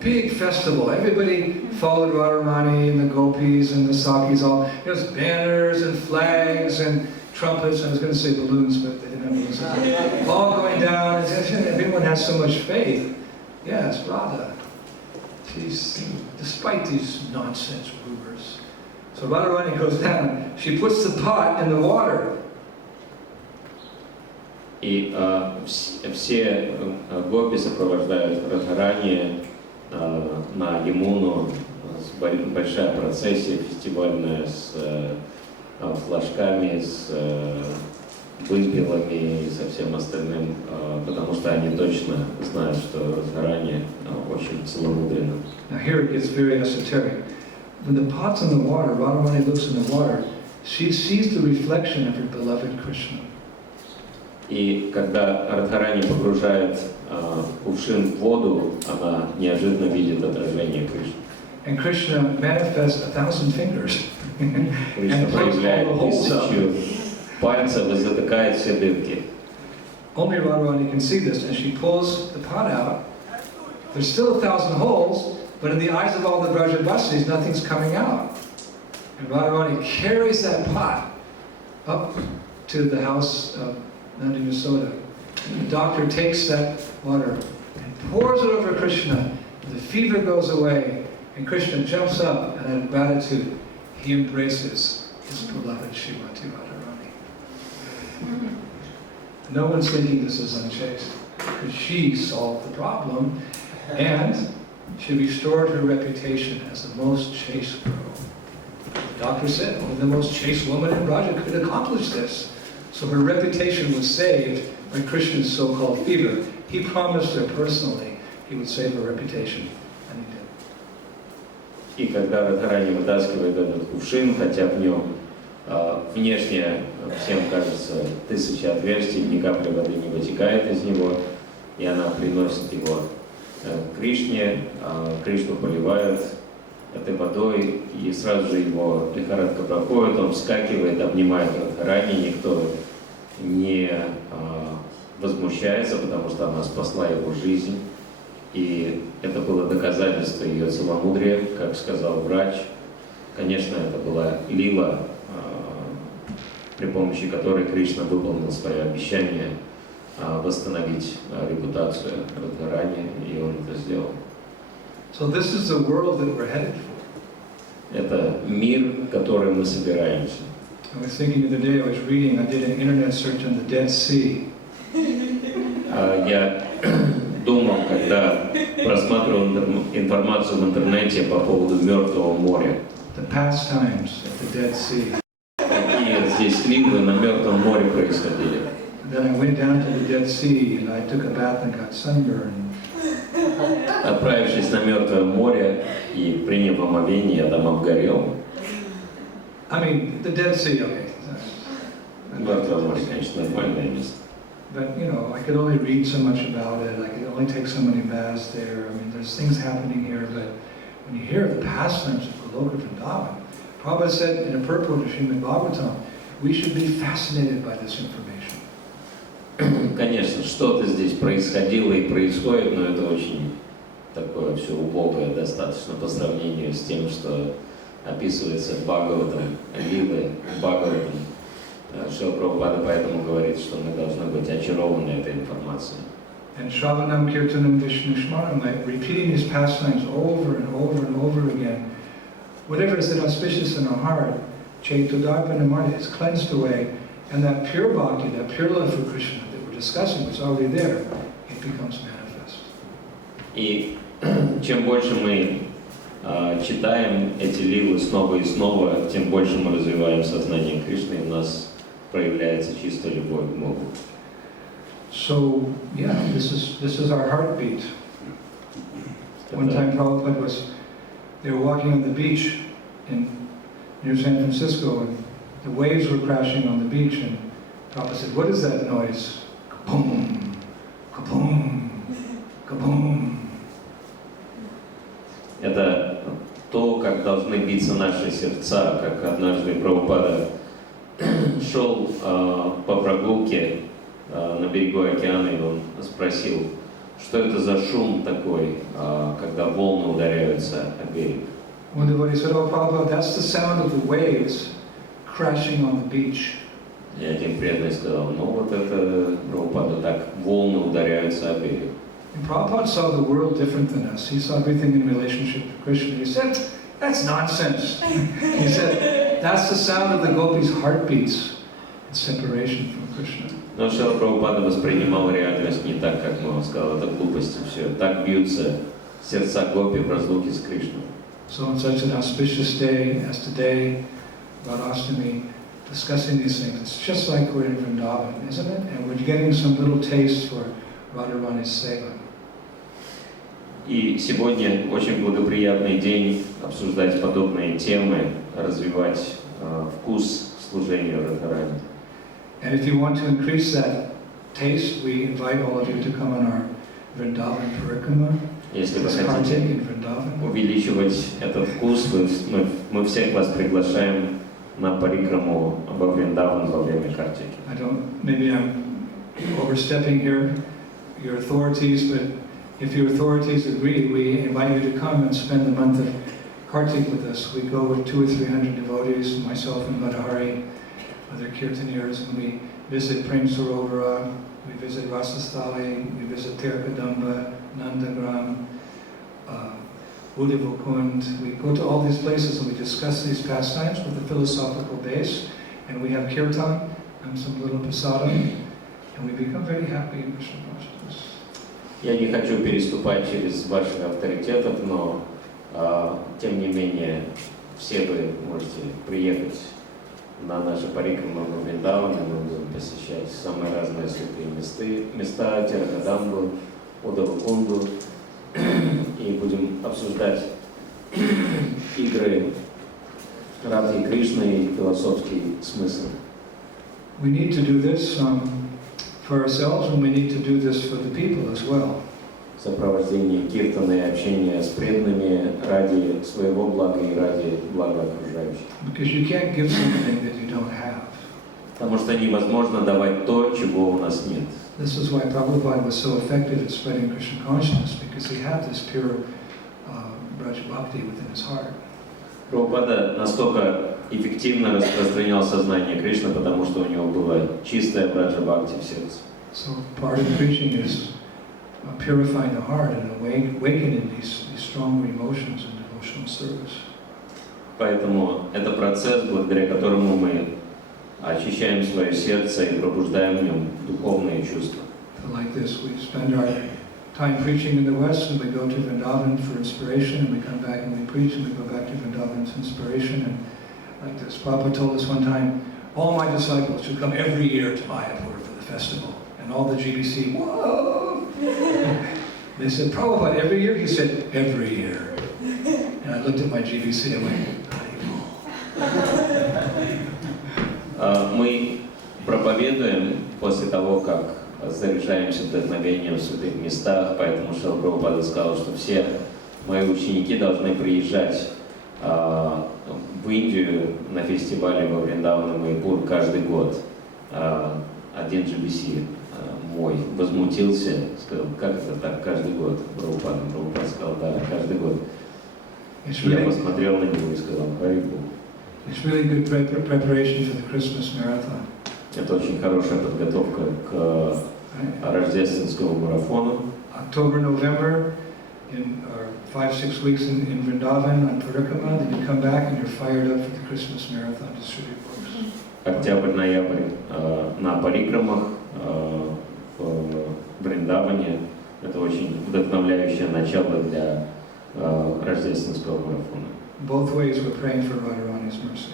big festival. Everybody followed Radharani and the gopis and the sakis. All there was banners and flags and trumpets. I was going to say balloons, but they didn't have balloons. All going down. And everyone has so much faith. Yes, Radha. She's, despite these nonsense rumors. So Radharani goes down. She puts the pot in the water. И все гопи сопровождают Радхарани на Ямуну, большая процессия фестивальная с флажками, с вымпелами и со всем остальным, потому что они точно знают, что Радхарани очень целомудренна. Now here it gets very esoteric. When the pot's in the water, Radharani looks in the water, she sees the reflection of her beloved Krishna. И когда Радхарани погружает кувшин в воду, она неожиданно видит отражение Кришны. And Krishna manifests 1,000 fingers. Кришна проявляет 1000 пальцев и затыкает все дырки. Only Radharani can see this, and she pulls the pot out. There's still 1,000 holes, but in the eyes of all the Vrajabasis, nothing's coming out. And Radharani carries that pot up to the house of Nanda Yasoda. The doctor takes that water and pours it over Krishna. The fever goes away, and Krishna jumps up, and in gratitude, he embraces his beloved Srimati Radharani. No one's thinking this is unchaste, because she solved the problem, and she restored her reputation as the most chaste girl. The doctor said only the most chaste woman in Braja could accomplish this. So her reputation was saved by Krishna's so-called fever. He promised her personally he would save her reputation, and he did. И когда Радхарани вытаскивает этот кувшин, хотя в нем внешне всем кажется 1000 отверстий, ни капли воды не вытекает из него, и она приносит его Кришне, Кришну поливают этой водой, и сразу же его лихорадка проходит, он вскакивает, обнимает Радхарани, никто не возмущается, потому что она спасла его жизнь. И это было доказательство ее целомудрия, как сказал врач. Конечно, это была лила, при помощи которой Кришна выполнил свое обещание восстановить репутацию Радхарани, и он это сделал. So this is the world that we're headed for. Это мир, в который мы собираемся. I was thinking the other day, I was reading, I did an internet search on the Dead Sea. Я думал, когда просматривал информацию в интернете по поводу Мертвого моря. The pastimes at the Dead Sea. Какие здесь ливы на Мертвом море происходили. Then I went down to the Dead Sea and I took a bath and got sunburned. Отправившись на Мертвое море и приняв омовение, я там обгорел. I mean, the Dead Sea, okay. Мертвое море, конечно, нормальное место. But, I could only read so much about it. I could only take so many baths there. I mean, there's things happening here, but when you hear of the pastimes of Goloka Vrindavan, Prabhupada said in a purport of Srimad Bhagavatam, we should be fascinated by this information. Конечно, что-то здесь происходило и происходит, но это очень такое все убогое достаточно по сравнению с тем, что описывается в Бхагаватам, Лилы, Бхагаватам. Шрила Прабхупада поэтому говорит, что мы должны быть очарованы этой информацией. And Shravanam Kirtanam Vishnu Shmaram, like repeating these pastimes over and over and over again, whatever is inauspicious in our heart, Chaitudharpanamani is cleansed away, and that pure bhakti, that pure love for Krishna that we're discussing, is already there, it becomes manifest. И чем больше мы читаем эти лилы снова и снова, тем больше мы развиваем сознание Кришны, и у нас проявляется чистая любовь к Богу. So, yeah, this is our heartbeat. One time Prabhupada they were walking on the beach near San Francisco, and the waves were crashing on the beach, and Prabhupada said, "What is that noise?" Kaboom, kaboom, kaboom. должны биться наши сердца, как однажды Прабхупада шел по прогулке на берегу океана, и он спросил, что это за шум такой, когда волны ударяются о берег. One devotee said, "Oh, Prabhupada, that's the sound of the waves crashing on the beach." И один преданный сказал, ну вот это, Прабхупада, так волны ударяются о берег. And Prabhupada saw the world different than us. He saw everything in relationship to Krishna. He said, "That's nonsense." He said, "That's the sound of the gopis' heartbeats in separation from Krishna." Но Шрила Прабхупада воспринимал реальность не так, как мы. Он сказал, это глупости все. Так бьются сердца гопи в разлуке с Кришной. So on such an auspicious day as today, Radhastami, discussing these things, it's just like we're in Vrindavan, isn't it? And we're getting some little taste for Radharani's seva. И сегодня очень благоприятный день обсуждать подобные темы, развивать вкус к служению Радхарани. And if you want to increase that taste, we invite all of you to come on our Vrindavan Parikrama. Если вы This Kartik хотите in Vrindavan. увеличивать этот вкус, мы всех вас приглашаем на парикраму во Вриндаван во время Картики. Maybe I'm overstepping here, your authorities, but if your authorities agree, we invite you to come and spend the month of Kartik with us. We go with 200 or 300 devotees, myself and Madhari, other kirtaniers, and we visit Prem Sarovara, we visit Rasastali, we visit Tirkadamba, Nandagram, Udivokund. We go to all these places and we discuss these pastimes with a philosophical base, and we have kirtan and some little prasadam, and we become very happy in Krishna consciousness. Я не хочу переступать через ваших авторитетов, но тем не менее все вы можете приехать на наши парикрамы в Вриндаване, мы будем посещать самые разные святые места, Тиракадамбу, Удавакунду, и будем обсуждать игры Радхи и Кришны и философский смысл. We need to do this for ourselves, and we need to do this for the people as well. Сопровождение киртана и общение с преданными ради своего блага и ради блага окружающих. Because you can't give something that you don't have. Потому что невозможно давать то, чего у нас нет. This is why Prabhupada was so effective at spreading Krishna consciousness, because he had this pure Braj Bhakti within his heart. Прабхупада настолько эффективно распространял сознание Кришны, потому что у него было чистое Браджа Бхакти в сердце. So part of preaching is purifying the heart and awakening these stronger emotions in devotional service. Поэтому это процесс, благодаря которому мы очищаем свое сердце и пробуждаем в нем духовные чувства. So like this, we spend our time preaching in the West, and we go to Vrindavan for inspiration, and we come back and we preach, and we go back to Vrindavan for inspiration. And like this, Prabhupada told us one time, all my disciples should come every year to Mayapur for the festival. And all the GBC, whoa! They said, Prabhupada, every year? He said, every year. And I looked at my GBC and went, Мы проповедуем после того, как заряжаемся вдохновением в святых местах, поэтому Шрила Прабхупада сказал, что все мои ученики должны приезжать в Индию на фестивале во Вриндаван и Майяпур каждый год. Один GBC мой возмутился, сказал, как это так каждый год? Прабхупада сказал, да, каждый год. Я посмотрел на него и сказал, Харибу. It's really good preparation for the Christmas marathon. Это очень хорошая подготовка к рождественскому марафону. October, November, or 5-6 weeks in Vrindavan on Parikrama, then you come back and you're fired up for the Christmas marathon, distribute books. Октябрь, ноябрь на парикрамах в Вриндаване. Это очень вдохновляющее начало для рождественского марафона. Both ways we're praying for Radharani's mercy.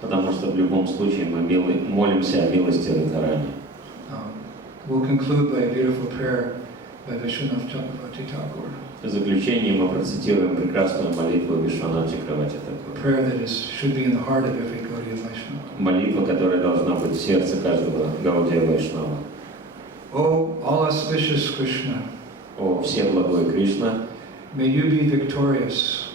Потому что в любом случае мы молимся о милости Радхарани. We'll conclude by a beautiful prayer by Vishwanath Chakravarti Thakur. В заключение мы процитируем прекрасную молитву Вишванатха Чакраварти Тхакура. Prayer that should be in the heart of every Gaudiya Vaishnava. Молитва, которая должна быть в сердце каждого Гаудия Вайшнава. O all auspicious Krishna, О всеблагой Кришна, may you be victorious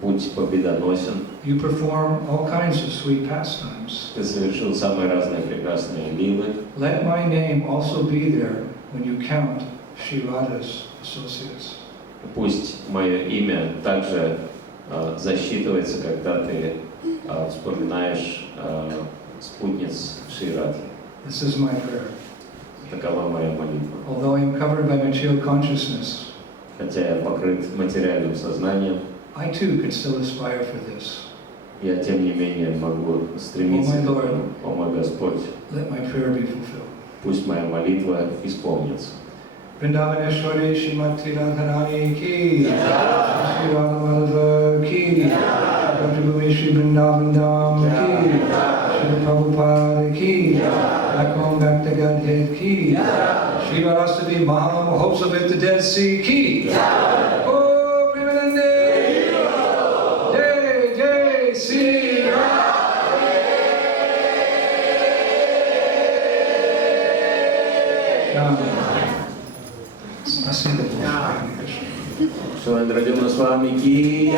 будь победоносен. You perform all kinds of sweet pastimes. Ты совершил самые разные прекрасные лилы. Let my name also be there when you count Sri Radha's associates. Пусть мое имя также засчитывается, когда ты вспоминаешь спутниц Шри Радхи. This is my prayer. Такова моя молитва. Although I am covered by material consciousness, Хотя я покрыт материальным сознанием, I too could still aspire for this. я тем не менее могу стремиться О, мой к Lord. этому. О мой Господь, Let my prayer be fulfilled. пусть моя молитва исполнится. Vrindavaneshwari Shrimati Radharani ki, Shri Radha ki, Bhakti Shri Vrindavan Dham ki, Shri Prabhupada ki, Lakshman Bhakta Gadhet ki, Shri Varasavi Mahamahotsav at the Dead Sea ki. Oh, Premanande! Jai Jai Sri Radha. Спасибо. Шри Индродюмна Swami ki.